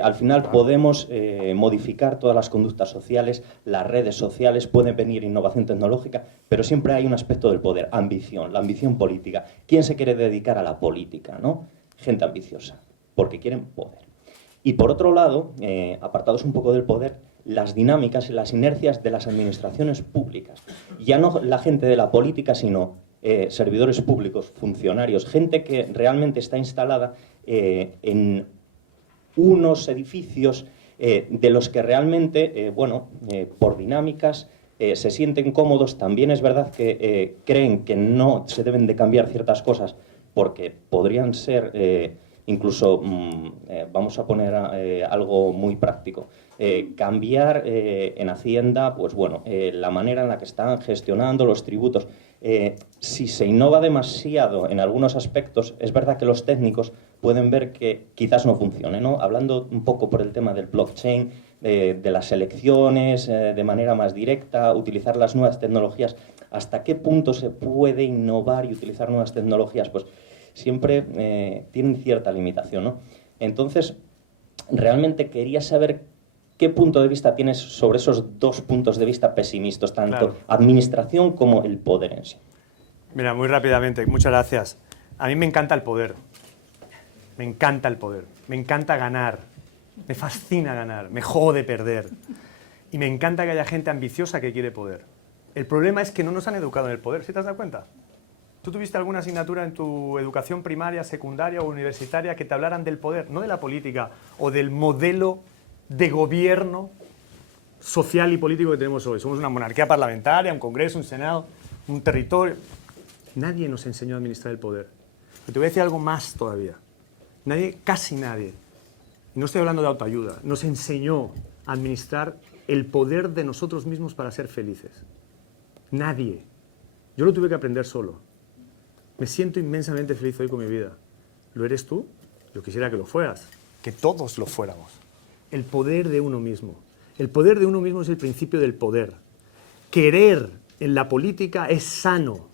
Al final podemos modificar todas las conductas sociales, las redes sociales, puede venir innovación tecnológica, pero siempre hay un aspecto del poder, ambición, la ambición política. ¿Quién se quiere dedicar a la política, no? Gente ambiciosa, porque quieren poder. Y por otro lado, apartados un poco del poder, las dinámicas y las inercias de las administraciones públicas. Ya no la gente de la política, sino servidores públicos, funcionarios, gente que realmente está instalada en unos edificios de los que realmente, por dinámicas, se sienten cómodos. También es verdad que creen que no se deben de cambiar ciertas cosas porque podrían ser, incluso, vamos a poner algo muy práctico, cambiar en Hacienda, pues bueno, la manera en la que están gestionando los tributos. Si se innova demasiado en algunos aspectos, es verdad que los técnicos pueden ver que quizás no funcione, ¿no? Hablando un poco por el tema del blockchain, de las elecciones, de manera más directa, utilizar las nuevas tecnologías, ¿hasta qué punto se puede innovar y utilizar nuevas tecnologías? Pues siempre tienen cierta limitación, ¿no? Entonces, realmente quería saber qué punto de vista tienes sobre esos dos puntos de vista pesimistas, tanto Claro. administración como el poder en sí. Mira, muy rápidamente, muchas gracias. A mí me encanta el poder. Me encanta el poder. Me encanta ganar. Me fascina ganar. Me jode perder. Y me encanta que haya gente ambiciosa que quiere poder. El problema es que no nos han educado en el poder, ¿sí te has dado cuenta? ¿Tú tuviste alguna asignatura en tu educación primaria, secundaria o universitaria que te hablaran del poder, no de la política o del modelo de gobierno social y político que tenemos hoy? Somos una monarquía parlamentaria, un congreso, un senado, un territorio. Nadie nos enseñó a administrar el poder. Y te voy a decir algo más todavía. Nadie, casi nadie, y no estoy hablando de autoayuda, nos enseñó a administrar el poder de nosotros mismos para ser felices. Nadie. Yo lo tuve que aprender solo. Me siento inmensamente feliz hoy con mi vida. ¿Lo eres tú? Yo quisiera que lo fueras, que todos lo fuéramos. El poder de uno mismo. El poder de uno mismo es el principio del poder. Querer en la política es sano.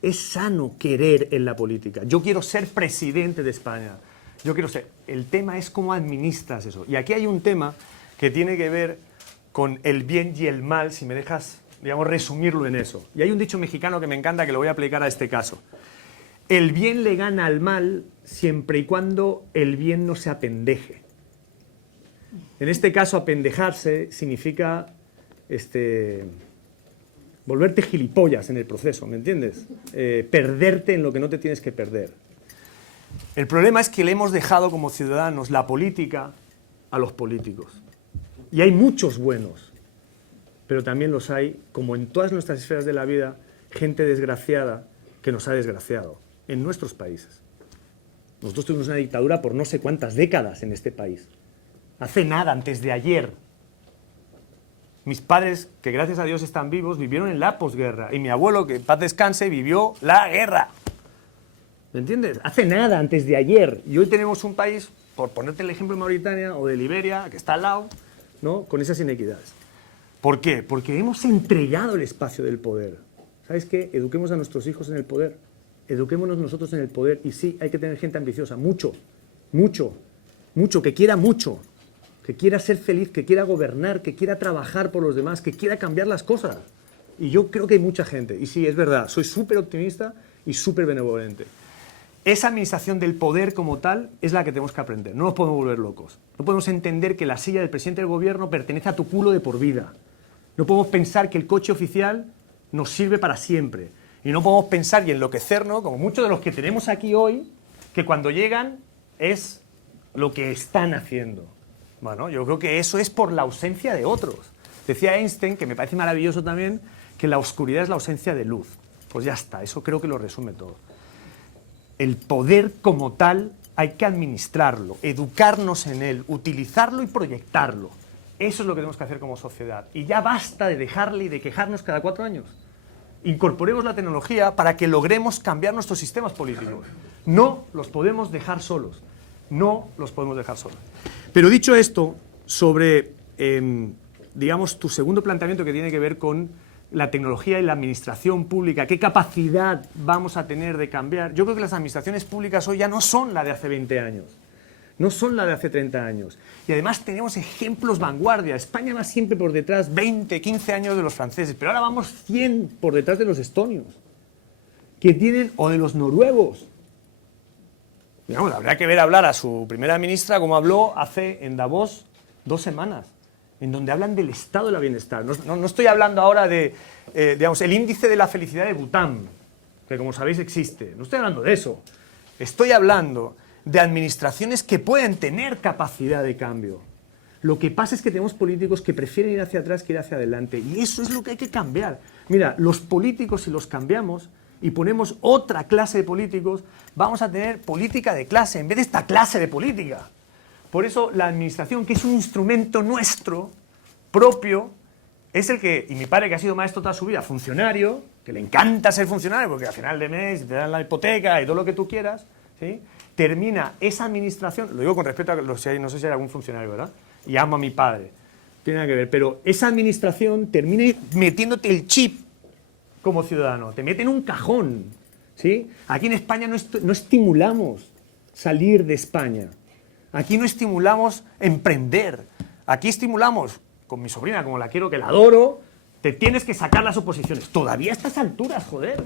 Es sano querer en la política. Yo quiero ser presidente de España. Yo quiero ser. El tema es cómo administras eso. Y aquí hay un tema que tiene que ver con el bien y el mal, si me dejas, digamos, resumirlo en eso. Y hay un dicho mexicano que me encanta, que lo voy a aplicar a este caso. El bien le gana al mal siempre y cuando el bien no se apendeje. En este caso, apendejarse significa volverte gilipollas en el proceso, ¿me entiendes? Perderte en lo que no te tienes que perder. El problema es que le hemos dejado como ciudadanos la política a los políticos. Y hay muchos buenos, pero también los hay, como en todas nuestras esferas de la vida, gente desgraciada que nos ha desgraciado en nuestros países. Nosotros tuvimos una dictadura por no sé cuántas décadas en este país. Hace nada, antes de ayer. Mis padres, que gracias a Dios están vivos, vivieron en la posguerra. Y mi abuelo, que en paz descanse, vivió la guerra. ¿Me entiendes? Hace nada, antes de ayer. Y hoy tenemos un país, por ponerte el ejemplo de Mauritania o de Liberia, que está al lado, ¿no?, con esas inequidades. ¿Por qué? Porque hemos entregado el espacio del poder. ¿Sabes qué? Eduquemos a nuestros hijos en el poder. Eduquémonos nosotros en el poder. Y sí, hay que tener gente ambiciosa. Mucho, mucho, mucho, que quiera mucho. Que quiera ser feliz, que quiera gobernar, que quiera trabajar por los demás, que quiera cambiar las cosas. Y yo creo que hay mucha gente. Y sí, es verdad, soy súper optimista y súper benevolente. Esa administración del poder como tal es la que tenemos que aprender. No nos podemos volver locos. No podemos entender que la silla del presidente del gobierno pertenece a tu culo de por vida. No podemos pensar que el coche oficial nos sirve para siempre. Y no podemos pensar y enloquecernos, como muchos de los que tenemos aquí hoy, que cuando llegan es lo que están haciendo. Bueno, yo creo que eso es por la ausencia de otros. Decía Einstein, que me parece maravilloso también, que la oscuridad es la ausencia de luz. Pues ya está, eso creo que lo resume todo. El poder como tal hay que administrarlo, educarnos en él, utilizarlo y proyectarlo. Eso es lo que tenemos que hacer como sociedad. Y ya basta de dejarle y de quejarnos cada 4 años. Incorporemos la tecnología para que logremos cambiar nuestros sistemas políticos. No los podemos dejar solos. No los podemos dejar solos. Pero dicho esto, sobre, digamos, tu segundo planteamiento que tiene que ver con la tecnología y la administración pública, qué capacidad vamos a tener de cambiar. Yo creo que las administraciones públicas hoy ya no son la de hace 20 años, no son la de hace 30 años. Y además tenemos ejemplos vanguardia. España va siempre por detrás 20, 15 años de los franceses, pero ahora vamos 100 por detrás de los estonios, que tienen, o de los noruegos. Digamos, habría que ver hablar a su primera ministra como habló hace en Davos 2 semanas, en donde hablan del estado del bienestar. No estoy hablando ahora de, digamos, el índice de la felicidad de Bután, que como sabéis existe. No estoy hablando de eso. Estoy hablando de administraciones que pueden tener capacidad de cambio. Lo que pasa es que tenemos políticos que prefieren ir hacia atrás que ir hacia adelante. Y eso es lo que hay que cambiar. Mira, los políticos, si los cambiamos y ponemos otra clase de políticos, vamos a tener política de clase en vez de esta clase de política. Por eso la administración, que es un instrumento nuestro, propio, es el que, y mi padre que ha sido maestro toda su vida, funcionario, que le encanta ser funcionario porque al final de mes te dan la hipoteca y todo lo que tú quieras, ¿sí? Termina esa administración, lo digo con respeto a no sé si hay algún funcionario, ¿verdad? Y amo a mi padre, tiene nada que ver, pero esa administración termina metiéndote el chip como ciudadano, te mete en un cajón, ¿sí? Aquí en España no estimulamos salir de España, aquí no estimulamos emprender, aquí estimulamos, con mi sobrina, como la quiero, que la adoro, te tienes que sacar las oposiciones, todavía a estas alturas, joder.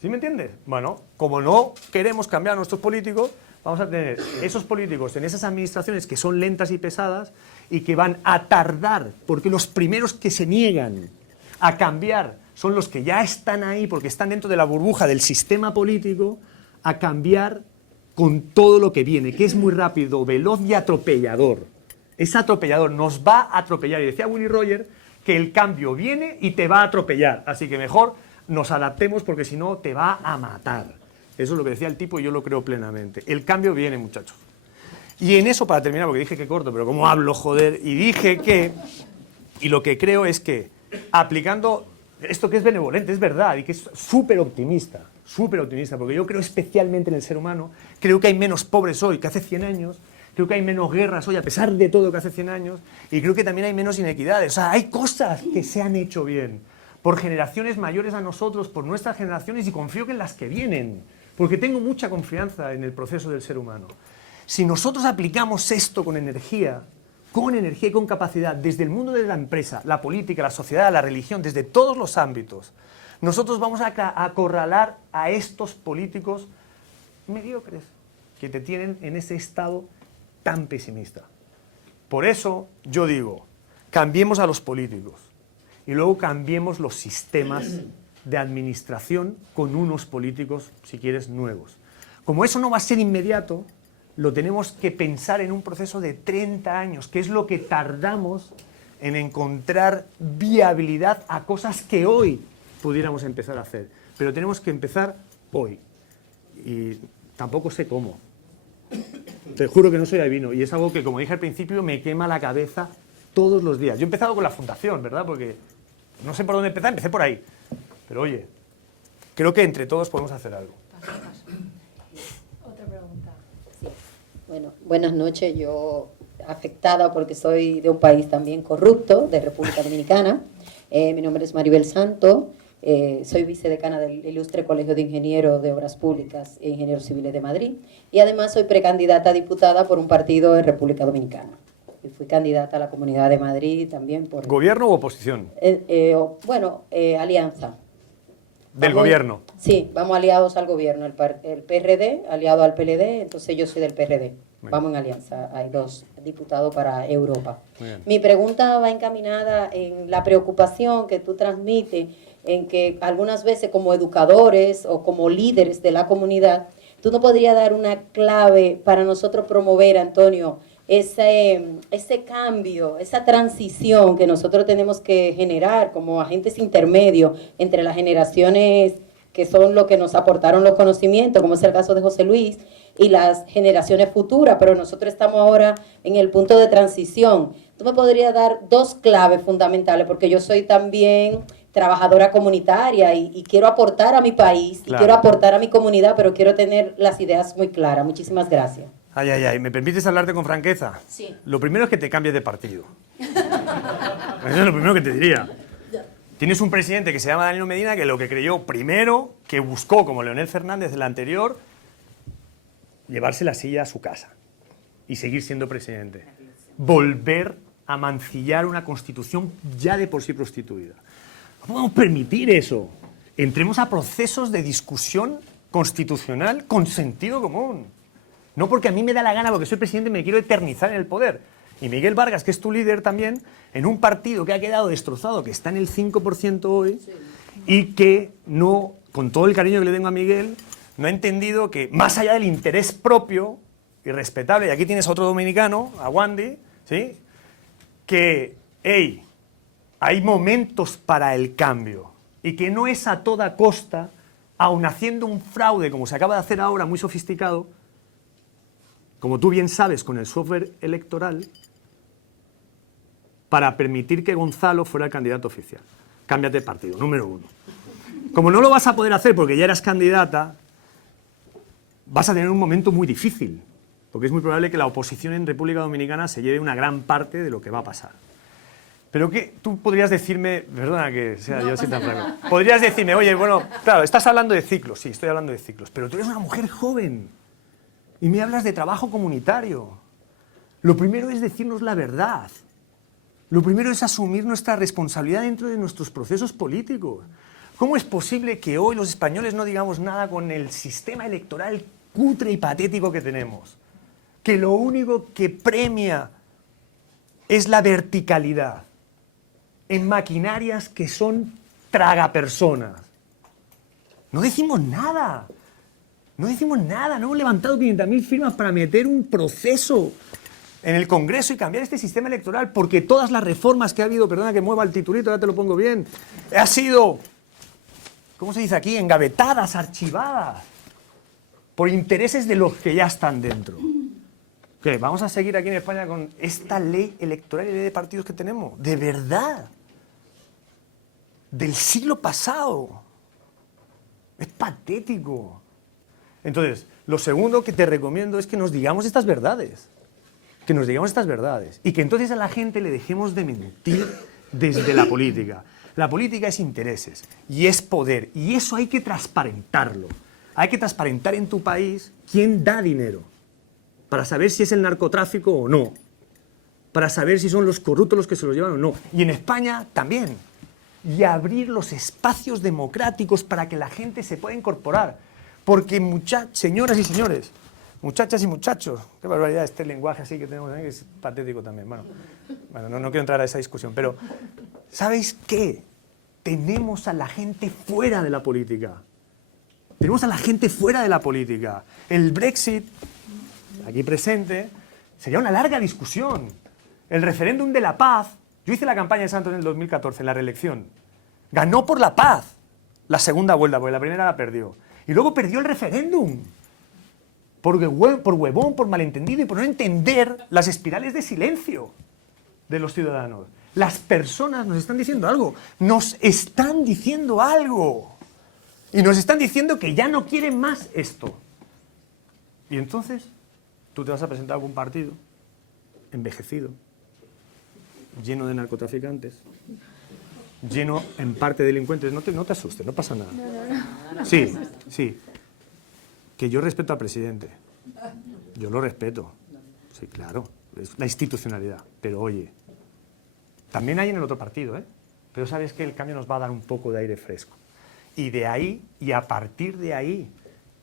¿Sí me entiendes? Bueno, como no queremos cambiar a nuestros políticos, vamos a tener esos políticos en esas administraciones que son lentas y pesadas y que van a tardar, porque los primeros que se niegan a cambiar son los que ya están ahí, porque están dentro de la burbuja del sistema político, a cambiar con todo lo que viene, que es muy rápido, veloz y atropellador. Es atropellador, nos va a atropellar. Y decía Willy Roger que el cambio viene y te va a atropellar, así que mejor nos adaptemos porque si no te va a matar. Eso es lo que decía el tipo y yo lo creo plenamente. El cambio viene, muchachos. Y en eso, para terminar, porque dije que corto, pero como hablo, joder, y dije que, y lo que creo es que aplicando esto que es benevolente, es verdad, y que es súper optimista, porque yo creo especialmente en el ser humano, creo que hay menos pobres hoy que hace 100 años, creo que hay menos guerras hoy a pesar de todo que hace 100 años, y creo que también hay menos inequidades. O sea, hay cosas que se han hecho bien por generaciones mayores a nosotros, por nuestras generaciones, y confío que en las que vienen, porque tengo mucha confianza en el proceso del ser humano. Si nosotros aplicamos esto con energía y con capacidad, desde el mundo de la empresa, la política, la sociedad, la religión, desde todos los ámbitos, nosotros vamos a acorralar a estos políticos mediocres que te tienen en ese estado tan pesimista. Por eso yo digo, cambiemos a los políticos y luego cambiemos los sistemas de administración con unos políticos, si quieres, nuevos. Como eso no va a ser inmediato, lo tenemos que pensar en un proceso de 30 años, que es lo que tardamos en encontrar viabilidad a cosas que hoy pudiéramos empezar a hacer. Pero tenemos que empezar hoy. Y tampoco sé cómo. Te juro que no soy adivino. Y es algo que, como dije al principio, me quema la cabeza todos los días. Yo he empezado con la fundación, ¿verdad? Porque no sé por dónde empezar, empecé por ahí. Pero oye, creo que entre todos podemos hacer algo. Otra pregunta. Sí. Bueno, buenas noches. Yo afectada porque soy de un país también corrupto, de República Dominicana. Mi nombre es Maribel Santo. Soy vicedecana del Ilustre Colegio de Ingenieros de Obras Públicas e Ingenieros Civiles de Madrid. Y además soy precandidata a diputada por un partido en República Dominicana. Y fui candidata a la Comunidad de Madrid también por... ¿Gobierno u oposición? Alianza. ¿Del gobierno? Sí, vamos aliados al gobierno. El PRD, aliado al PLD, entonces yo soy del PRD. Vamos en alianza. Hay 2 diputados para Europa. Mi pregunta va encaminada en la preocupación que tú transmites en que algunas veces como educadores o como líderes de la comunidad, tú no podrías dar una clave para nosotros promover, Antonio, ese cambio, esa transición que nosotros tenemos que generar como agentes intermedios entre las generaciones que son lo que nos aportaron los conocimientos, como es el caso de José Luis, y las generaciones futuras, pero nosotros estamos ahora en el punto de transición. ¿Tú me podrías dar 2 claves fundamentales? Porque yo soy también trabajadora comunitaria y quiero aportar a mi país, claro, y quiero aportar a mi comunidad, pero quiero tener las ideas muy claras. Muchísimas gracias. Ay, ay, ay, ¿me permites hablarte con franqueza? Sí. Lo primero es que te cambies de partido. Eso es lo primero que te diría. Tienes un presidente que se llama Danilo Medina que lo que creyó primero, que buscó, como Leonel Fernández el anterior, llevarse la silla a su casa y seguir siendo presidente. Volver a mancillar una constitución ya de por sí prostituida. No podemos permitir eso. Entremos a procesos de discusión constitucional con sentido común. No porque a mí me da la gana, porque soy presidente y me quiero eternizar en el poder. Y Miguel Vargas, que es tu líder también, en un partido que ha quedado destrozado, que está en el 5% hoy, sí, y que no, con todo el cariño que le tengo a Miguel, no ha entendido que más allá del interés propio y respetable, y aquí tienes a otro dominicano, a Wandy, ¿sí?, que, hey, hay momentos para el cambio y que no es a toda costa, aun haciendo un fraude como se acaba de hacer ahora, muy sofisticado, como tú bien sabes con el software electoral, para permitir que Gonzalo fuera el candidato oficial. Cámbiate de partido, número 1. Como no lo vas a poder hacer porque ya eras candidata, vas a tener un momento muy difícil, porque es muy probable que la oposición en República Dominicana se lleve una gran parte de lo que va a pasar. Pero que tú podrías decirme, perdona que sea yo así tan franco, podrías decirme, oye, bueno, claro, estás hablando de ciclos, sí, estoy hablando de ciclos, pero tú eres una mujer joven y me hablas de trabajo comunitario. Lo primero es decirnos la verdad. Lo primero es asumir nuestra responsabilidad dentro de nuestros procesos políticos. ¿Cómo es posible que hoy los españoles no digamos nada con el sistema electoral cutre y patético que tenemos? Que lo único que premia es la verticalidad en maquinarias que son tragapersonas. No decimos nada. No decimos nada. No hemos levantado 500.000 firmas para meter un proceso en el Congreso y cambiar este sistema electoral, porque todas las reformas que ha habido, perdona que mueva el titulito, ya te lo pongo bien, ha sido, ¿cómo se dice aquí?, engavetadas, archivadas, por intereses de los que ya están dentro. ¿Qué? ¿Vamos a seguir aquí en España con esta ley electoral y ley de partidos que tenemos? ¿De verdad? Del siglo pasado. Es patético. Entonces, lo segundo que te recomiendo es que nos digamos estas verdades. Que nos digamos estas verdades. Y que entonces a la gente le dejemos de mentir desde la política. La política es intereses y es poder. Y eso hay que transparentarlo. Hay que transparentar en tu país quién da dinero. Para saber si es el narcotráfico o no. Para saber si son los corruptos los que se los llevan o no. Y en España también. Y abrir los espacios democráticos para que la gente se pueda incorporar. Porque señoras y señores, muchachas y muchachos, qué barbaridad este lenguaje así que tenemos ahí, que es patético también. Bueno, no quiero entrar a esa discusión, pero ¿sabéis qué? Tenemos a la gente fuera de la política. Tenemos a la gente fuera de la política. El Brexit, aquí presente, sería una larga discusión. El referéndum de la paz, yo hice la campaña de Santos en el 2014, en la reelección. Ganó por la paz la segunda vuelta, porque la primera la perdió. Y luego perdió el referéndum. Por huevón, por malentendido y por no entender las espirales de silencio de los ciudadanos. Las personas nos están diciendo algo. Nos están diciendo algo. Y nos están diciendo que ya no quieren más esto. Y entonces, tú te vas a presentar a algún partido envejecido, lleno de narcotraficantes, lleno en parte de delincuentes. No te asustes, no pasa nada. Sí, sí. Que yo respeto al presidente. Yo lo respeto. Sí, claro. Es la institucionalidad. Pero oye, también hay en el otro partido, ¿eh? Pero sabes que el cambio nos va a dar un poco de aire fresco. Y de ahí, y a partir de ahí,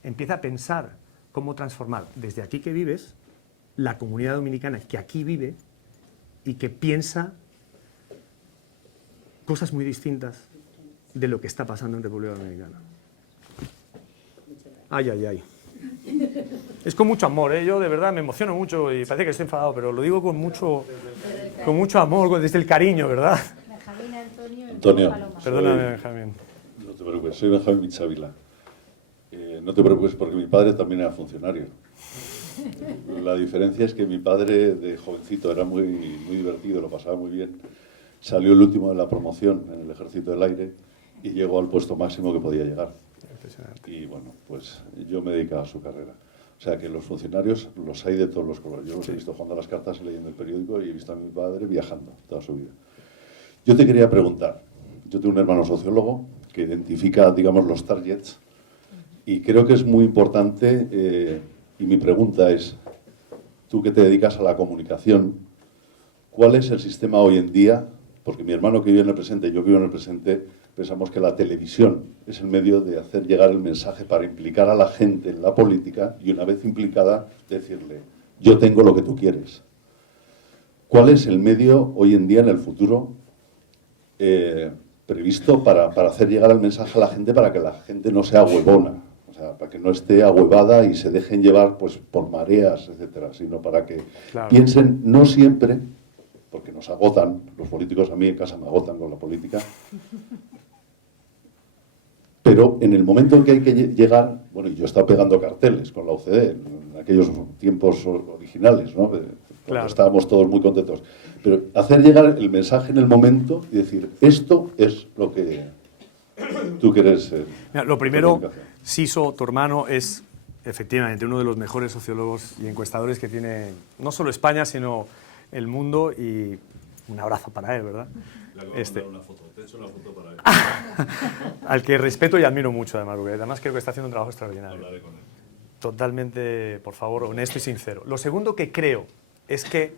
empieza a pensar cómo transformar desde aquí que vives, la comunidad dominicana que aquí vive y que piensa cosas muy distintas de lo que está pasando en República Dominicana. Ay, ay, ay. Es con mucho amor, ¿eh? Yo de verdad me emociono mucho y parece que estoy enfadado, pero lo digo con mucho amor, desde el cariño, ¿verdad? Benjamín, Antonio, Perdóname, Benjamín. No te preocupes, soy Benjamín Michavila. No te preocupes porque mi padre también era funcionario. La diferencia es que mi padre de jovencito era muy divertido, lo pasaba muy bien. Salió el último de la promoción en el Ejército del Aire y llegó al puesto máximo que podía llegar. Y bueno, pues yo me dedicaba a su carrera. O sea que los funcionarios los hay de todos los colores. Yo los he visto jugando a las cartas y leyendo el periódico y he visto a mi padre viajando toda su vida. Yo te quería preguntar, yo tengo un hermano sociólogo que identifica, digamos, los targets y creo que es muy importante, y mi pregunta es, tú que te dedicas a la comunicación, ¿cuál es el sistema hoy en día? Porque mi hermano que vive en el presente y yo vivo en el presente, pensamos que la televisión es el medio de hacer llegar el mensaje para implicar a la gente en la política y una vez implicada, decirle, yo tengo lo que tú quieres. ¿Cuál es el medio hoy en día, en el futuro, previsto para hacer llegar el mensaje a la gente para que la gente no sea huevona? O sea, para que no esté ahuevada y se dejen llevar pues, por mareas, etcétera, sino para que piensen, no siempre, porque nos agotan, los políticos a mí en casa me agotan con la política, pero en el momento en que hay que llegar, bueno, yo he estado pegando carteles con la UCD en aquellos tiempos originales, ¿no? Claro. Estábamos todos muy contentos. Pero hacer llegar el mensaje en el momento y decir, esto es lo que tú quieres. Mira, lo primero, Siso, tu hermano, es efectivamente uno de los mejores sociólogos y encuestadores que tiene no solo España, sino el mundo, y un abrazo para él, ¿verdad? Le acabo de mandar una foto. Te he hecho una foto para él. Al que respeto y admiro mucho, además, porque además creo que está haciendo un trabajo extraordinario. Hablaré con él. Totalmente, por favor, honesto y sincero. Lo segundo que creo es que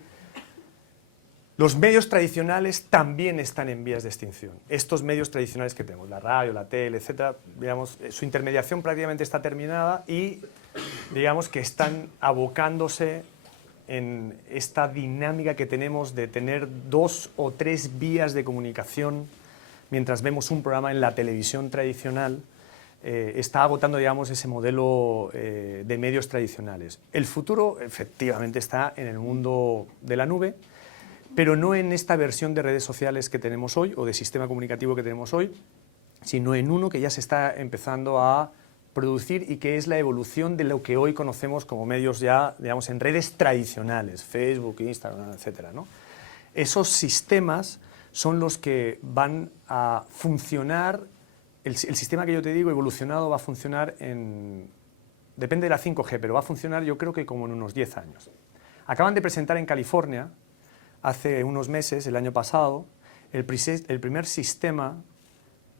los medios tradicionales también están en vías de extinción. Estos medios tradicionales que tenemos, la radio, la tele, etcétera, digamos, su intermediación prácticamente está terminada y digamos que están abocándose en esta dinámica que tenemos de tener 2 o 3 vías de comunicación mientras vemos un programa en la televisión tradicional. Está agotando, digamos, ese modelo de medios tradicionales. El futuro, efectivamente, está en el mundo de la nube, pero no en esta versión de redes sociales que tenemos hoy o de sistema comunicativo que tenemos hoy, sino en uno que ya se está empezando a producir y que es la evolución de lo que hoy conocemos como medios ya, digamos, en redes tradicionales, Facebook, Instagram, etcétera, ¿no? Esos sistemas son los que van a funcionar. El sistema que yo te digo, evolucionado, va a funcionar depende de la 5G, pero va a funcionar yo creo que como en unos 10 años. Acaban de presentar en California, hace unos meses, el año pasado, el primer sistema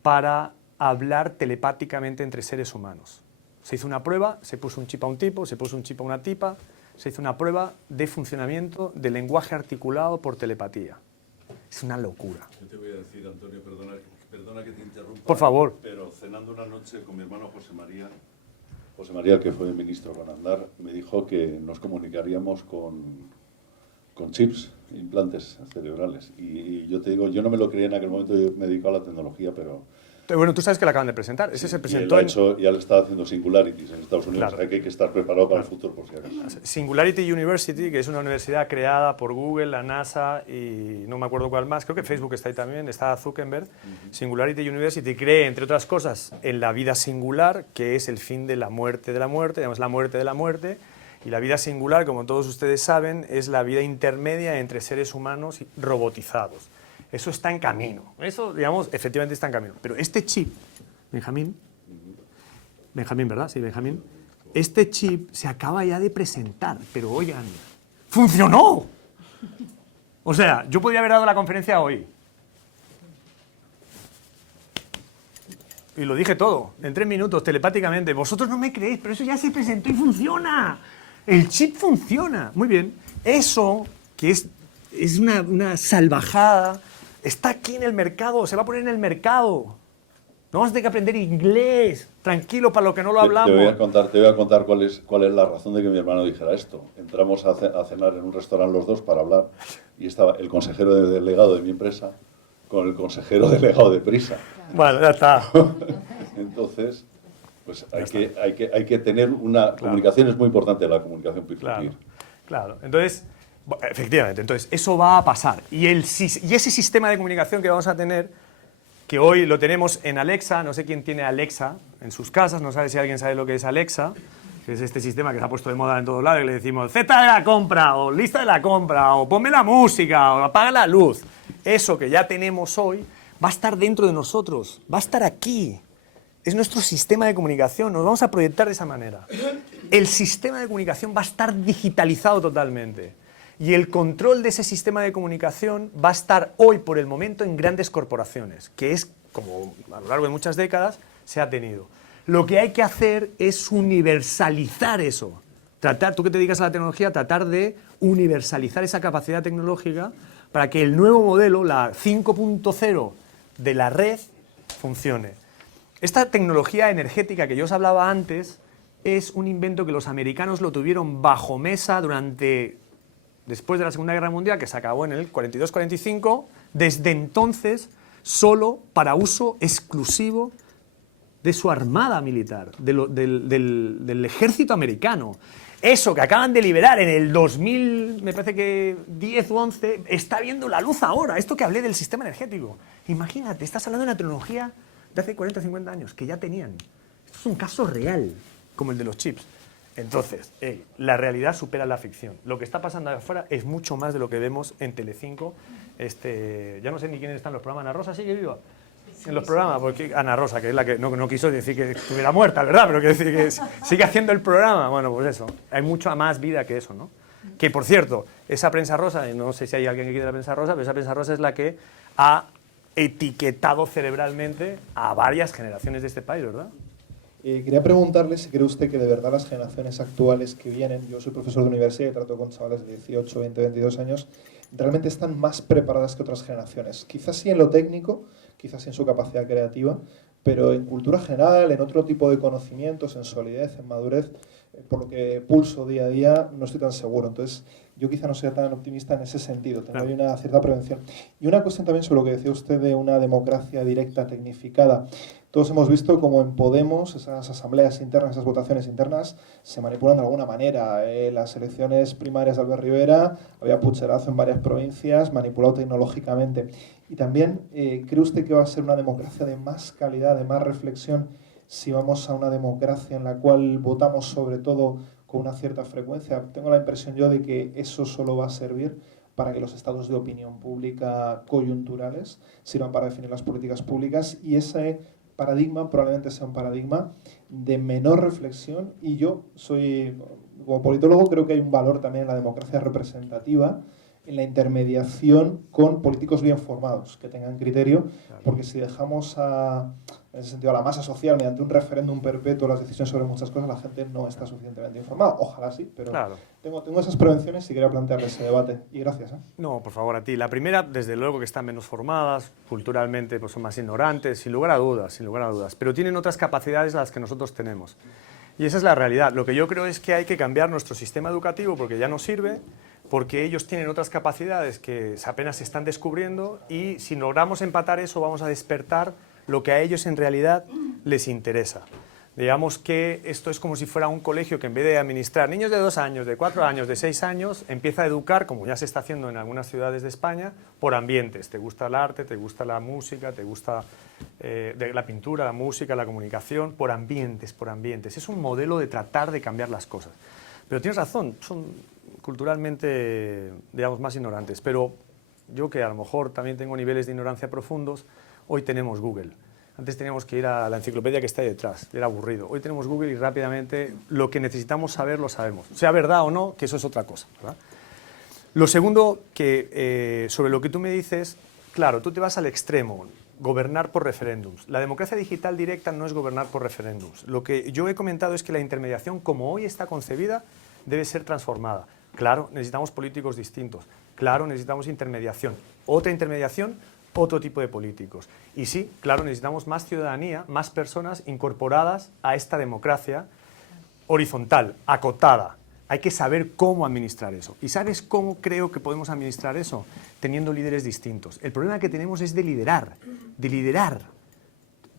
para hablar telepáticamente entre seres humanos. Se hizo una prueba, se puso un chip a un tipo, se puso un chip a una tipa, se hizo una prueba de funcionamiento de lenguaje articulado por telepatía. Es una locura. Yo te voy a decir, Antonio, perdona que te interrumpa. Por favor. Pero cenando una noche con mi hermano José María, que fue ministro con Aznar, me dijo que nos comunicaríamos con chips, implantes cerebrales. Y yo te digo, yo no me lo creía en aquel momento, yo me dedico a la tecnología, pero... Bueno, tú sabes que lo acaban de presentar. Ese se presentó ya le estaba haciendo Singularities en Estados Unidos. Claro. Hay que estar preparado para el futuro, por si acaso. Singularity University, que es una universidad creada por Google, la NASA y no me acuerdo cuál más, creo que Facebook está ahí también, está Zuckerberg. Singularity University cree, entre otras cosas, en la vida singular, que es el fin de la muerte, llamamos la muerte de la muerte, y la vida singular, como todos ustedes saben, es la vida intermedia entre seres humanos y robotizados. Eso está en camino, eso, digamos, efectivamente está en camino. Pero este chip, Benjamín, ¿verdad? Sí, Benjamín. Este chip se acaba ya de presentar, pero oigan, ¡funcionó! O sea, yo podría haber dado la conferencia hoy. Y lo dije todo, en 3 minutos, telepáticamente. Vosotros no me creéis, pero eso ya se presentó y funciona. El chip funciona. Muy bien. Eso, que es una salvajada, está aquí en el mercado, se va a poner en el mercado. No vamos a tener que aprender inglés, tranquilo, para lo que no lo hablamos. Te voy a contar cuál es la razón de que mi hermano dijera esto. Entramos a cenar en un restaurante los dos para hablar y estaba el consejero delegado de mi empresa con el consejero delegado de Prisa. Bueno, ya está. Entonces, pues hay que tener una comunicación, es muy importante la comunicación peer-to-peer. Claro. Entonces, efectivamente, eso va a pasar. Y ese sistema de comunicación que vamos a tener, que hoy lo tenemos en Alexa, no sé quién tiene Alexa en sus casas, no sabe si alguien sabe lo que es Alexa, que es este sistema que se ha puesto de moda en todos lados, y le decimos Z de la compra, o lista de la compra, o ponme la música, o apaga la luz. Eso que ya tenemos hoy va a estar dentro de nosotros, va a estar aquí. Es nuestro sistema de comunicación, nos vamos a proyectar de esa manera. El sistema de comunicación va a estar digitalizado totalmente. Y el control de ese sistema de comunicación va a estar hoy, por el momento, en grandes corporaciones, que es, como a lo largo de muchas décadas, se ha tenido. Lo que hay que hacer es universalizar eso. Tú que te dedicas a la tecnología, tratar de universalizar esa capacidad tecnológica para que el nuevo modelo, la 5.0 de la red, funcione. Esta tecnología energética que yo os hablaba antes es un invento que los americanos lo tuvieron bajo mesa después de la Segunda Guerra Mundial, que se acabó en el 42-45, desde entonces solo para uso exclusivo de su armada militar, del ejército americano. Eso que acaban de liberar en el 2000, me parece que 10 o 11, está viendo la luz ahora. Esto que hablé del sistema energético. Imagínate, estás hablando de una tecnología de hace 40 o 50 años, que ya tenían. Esto es un caso real, como el de los chips. Entonces, la realidad supera la ficción. Lo que está pasando afuera es mucho más de lo que vemos en Telecinco. Ya no sé ni quiénes están en los programas. Ana Rosa sigue viva en los programas, porque Ana Rosa, que es la que no quiso decir que estuviera muerta, ¿verdad? Pero que decir que sigue haciendo el programa. Bueno, pues eso. Hay mucha más vida que eso, ¿no? Que, por cierto, esa prensa rosa, y no sé si hay alguien que quiere la prensa rosa, pero esa prensa rosa es la que ha etiquetado cerebralmente a varias generaciones de este país, ¿verdad? Quería preguntarle si cree usted que de verdad las generaciones actuales que vienen, yo soy profesor de universidad y trato con chavales de 18, 20, 22 años, realmente están más preparadas que otras generaciones. Quizás sí en lo técnico, quizás sí en su capacidad creativa, pero en cultura general, en otro tipo de conocimientos, en solidez, en madurez, por lo que pulso día a día, no estoy tan seguro. Entonces, yo quizá no sea tan optimista en ese sentido, tengo ahí una cierta prevención. Y una cuestión también sobre lo que decía usted de una democracia directa, tecnificada. Todos hemos visto como en Podemos esas asambleas internas, esas votaciones internas se manipulan de alguna manera. Las elecciones primarias de Albert Rivera había pucherazo en varias provincias, manipulado tecnológicamente. Y también, ¿cree usted que va a ser una democracia de más calidad, de más reflexión, si vamos a una democracia en la cual votamos sobre todo con una cierta frecuencia? Tengo la impresión yo de que eso solo va a servir para que los estados de opinión pública coyunturales sirvan para definir las políticas públicas, y ese paradigma probablemente sea un paradigma de menor reflexión. Y yo soy, como politólogo, creo que hay un valor también en la democracia representativa, en la intermediación con políticos bien formados, que tengan criterio, porque si dejamos en ese sentido a la masa social mediante un referéndum perpetuo las decisiones sobre muchas cosas, la gente no está suficientemente informada. Ojalá sí, pero claro, tengo esas prevenciones y quería plantearle ese debate. Y gracias. No, por favor, a ti. La primera, desde luego que están menos formadas, culturalmente pues son más ignorantes, sin lugar a dudas, sin lugar a dudas, pero tienen otras capacidades las que nosotros tenemos. Y esa es la realidad. Lo que yo creo es que hay que cambiar nuestro sistema educativo porque ya no sirve, porque ellos tienen otras capacidades que apenas se están descubriendo, y si logramos empatar eso vamos a despertar lo que a ellos en realidad les interesa. Digamos que esto es como si fuera un colegio que en vez de administrar niños de 2 años, de 4 años, de 6 años, empieza a educar, como ya se está haciendo en algunas ciudades de España, por ambientes. Te gusta el arte, te gusta la música, te gusta la pintura, la música, la comunicación, por ambientes, por ambientes. Es un modelo de tratar de cambiar las cosas. Pero tienes razón, son culturalmente, digamos, más ignorantes. Pero yo, que a lo mejor también tengo niveles de ignorancia profundos, hoy tenemos Google. Antes teníamos que ir a la enciclopedia que está ahí detrás, era aburrido. Hoy tenemos Google y rápidamente lo que necesitamos saber lo sabemos. Sea verdad o no, que eso es otra cosa, ¿verdad? Lo segundo, que sobre lo que tú me dices, claro, tú te vas al extremo, gobernar por referéndums. La democracia digital directa no es gobernar por referéndums. Lo que yo he comentado es que la intermediación, como hoy está concebida, debe ser transformada. Claro, necesitamos políticos distintos. Claro, necesitamos intermediación. Otra intermediación, otro tipo de políticos. Y sí, claro, necesitamos más ciudadanía, más personas incorporadas a esta democracia horizontal, acotada. Hay que saber cómo administrar eso. ¿Y sabes cómo creo que podemos administrar eso? Teniendo líderes distintos. El problema que tenemos es de liderar, de liderar.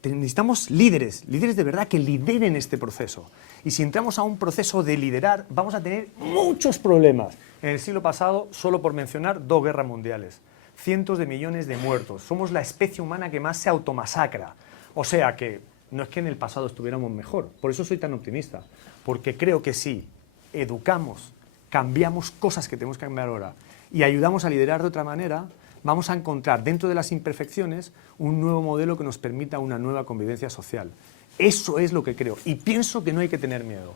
Necesitamos líderes, líderes de verdad que lideren este proceso. Y si entramos a un proceso de liderar, vamos a tener muchos problemas. En el siglo pasado, solo por mencionar, 2 guerras mundiales. Cientos de millones de muertos. Somos la especie humana que más se automasacra. O sea que no es que en el pasado estuviéramos mejor. Por eso soy tan optimista. Porque creo que sí, educamos, cambiamos cosas que tenemos que cambiar ahora y ayudamos a liderar de otra manera, vamos a encontrar dentro de las imperfecciones un nuevo modelo que nos permita una nueva convivencia social. Eso es lo que creo. Y pienso que no hay que tener miedo.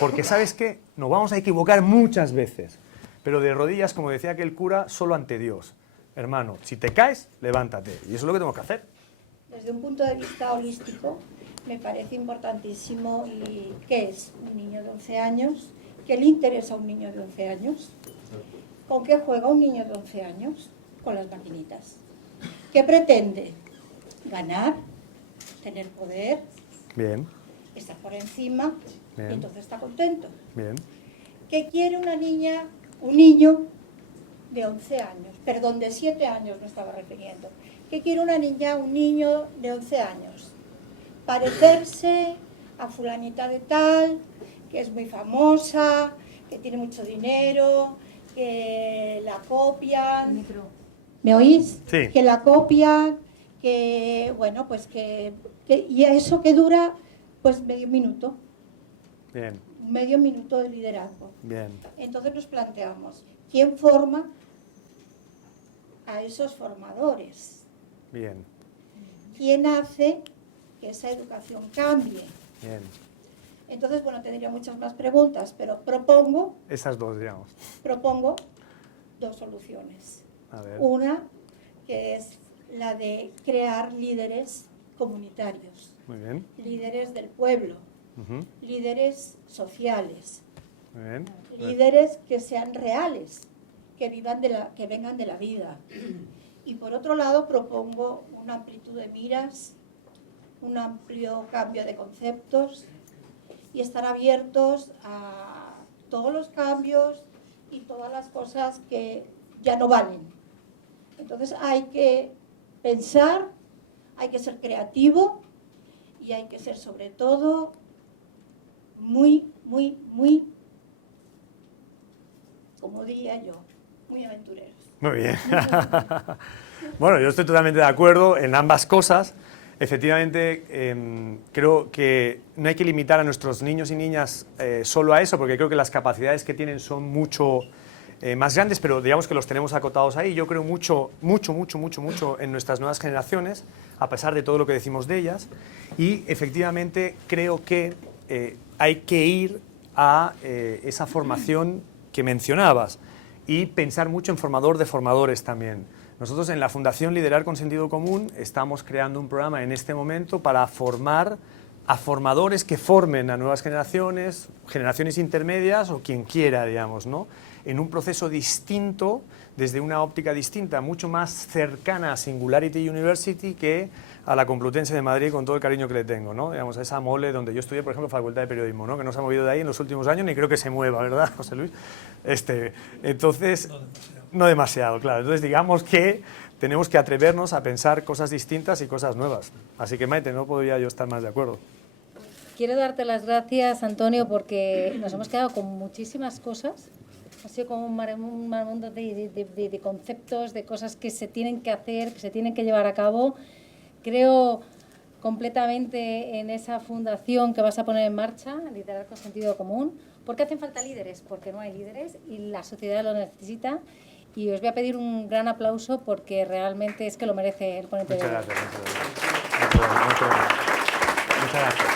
Porque, ¿sabes qué? Nos vamos a equivocar muchas veces. Pero de rodillas, como decía aquel cura, solo ante Dios. Hermano, si te caes, levántate. Y eso es lo que tenemos que hacer. Desde un punto de vista holístico, me parece importantísimo qué es un niño de 11 años, qué le interesa a un niño de 11 años, con qué juega un niño de 11 años, con las maquinitas. ¿Qué pretende? Ganar, tener poder, bien, estar por encima, bien, y entonces está contento. Bien. ¿Qué quiere una niña, un niño de 11 años? Perdón, de 7 años me estaba refiriendo. ¿Qué quiere una niña, un niño de 11 años? Parecerse a fulanita de tal, que es muy famosa, que tiene mucho dinero, que la copian. ¿Me oís? Sí. Que la copian, que, bueno, pues que y eso que dura, pues medio minuto. Bien. medio minuto de liderazgo. Bien. Entonces nos planteamos, ¿quién forma a esos formadores? Bien. ¿Quién hace que esa educación cambie? Bien. Entonces, bueno, tendría muchas más preguntas, pero propongo Esas dos, digamos. dos soluciones. A ver. Una, que es la de crear líderes comunitarios, Muy bien. líderes del pueblo, Ujú. líderes sociales, Muy bien. líderes que sean reales, que vengan de la vida. Y por otro lado, propongo una amplitud de miras, un amplio cambio de conceptos y estar abiertos a todos los cambios y todas las cosas que ya no valen. Entonces hay que pensar, hay que ser creativo y hay que ser sobre todo muy, como diría yo, muy aventureros. Muy bien. Bueno, yo estoy totalmente de acuerdo en ambas cosas. Efectivamente, creo que no hay que limitar a nuestros niños y niñas solo a eso, porque creo que las capacidades que tienen son mucho más grandes, pero digamos que los tenemos acotados ahí. Yo creo mucho en nuestras nuevas generaciones, a pesar de todo lo que decimos de ellas, y efectivamente creo que hay que ir a esa formación que mencionabas y pensar mucho en formador de formadores también. Nosotros en la Fundación Liderar con Sentido Común estamos creando un programa en este momento para formar a formadores que formen a nuevas generaciones, generaciones intermedias o quien quiera, digamos, ¿no? En un proceso distinto, desde una óptica distinta, mucho más cercana a Singularity University que a la Complutense de Madrid, con todo el cariño que le tengo, ¿no? Digamos, a esa mole donde yo estudié, por ejemplo, Facultad de Periodismo, ¿no? Que no se ha movido de ahí en los últimos años, ni creo que se mueva, ¿verdad, José Luis? Entonces, no demasiado, claro. Entonces, digamos que tenemos que atrevernos a pensar cosas distintas y cosas nuevas. Así que, Maite, no podría yo estar más de acuerdo. Quiero darte las gracias, Antonio, porque nos hemos quedado con muchísimas cosas. Ha sido como un mundo de conceptos, de cosas que se tienen que hacer, que se tienen que llevar a cabo. Creo completamente en esa fundación que vas a poner en marcha, Liderar con Sentido Común. ¿Por qué hacen falta líderes? Porque no hay líderes y la sociedad lo necesita. Y os voy a pedir un gran aplauso porque realmente es que lo merece el ponente de hoy. Muchas gracias. Muchas gracias.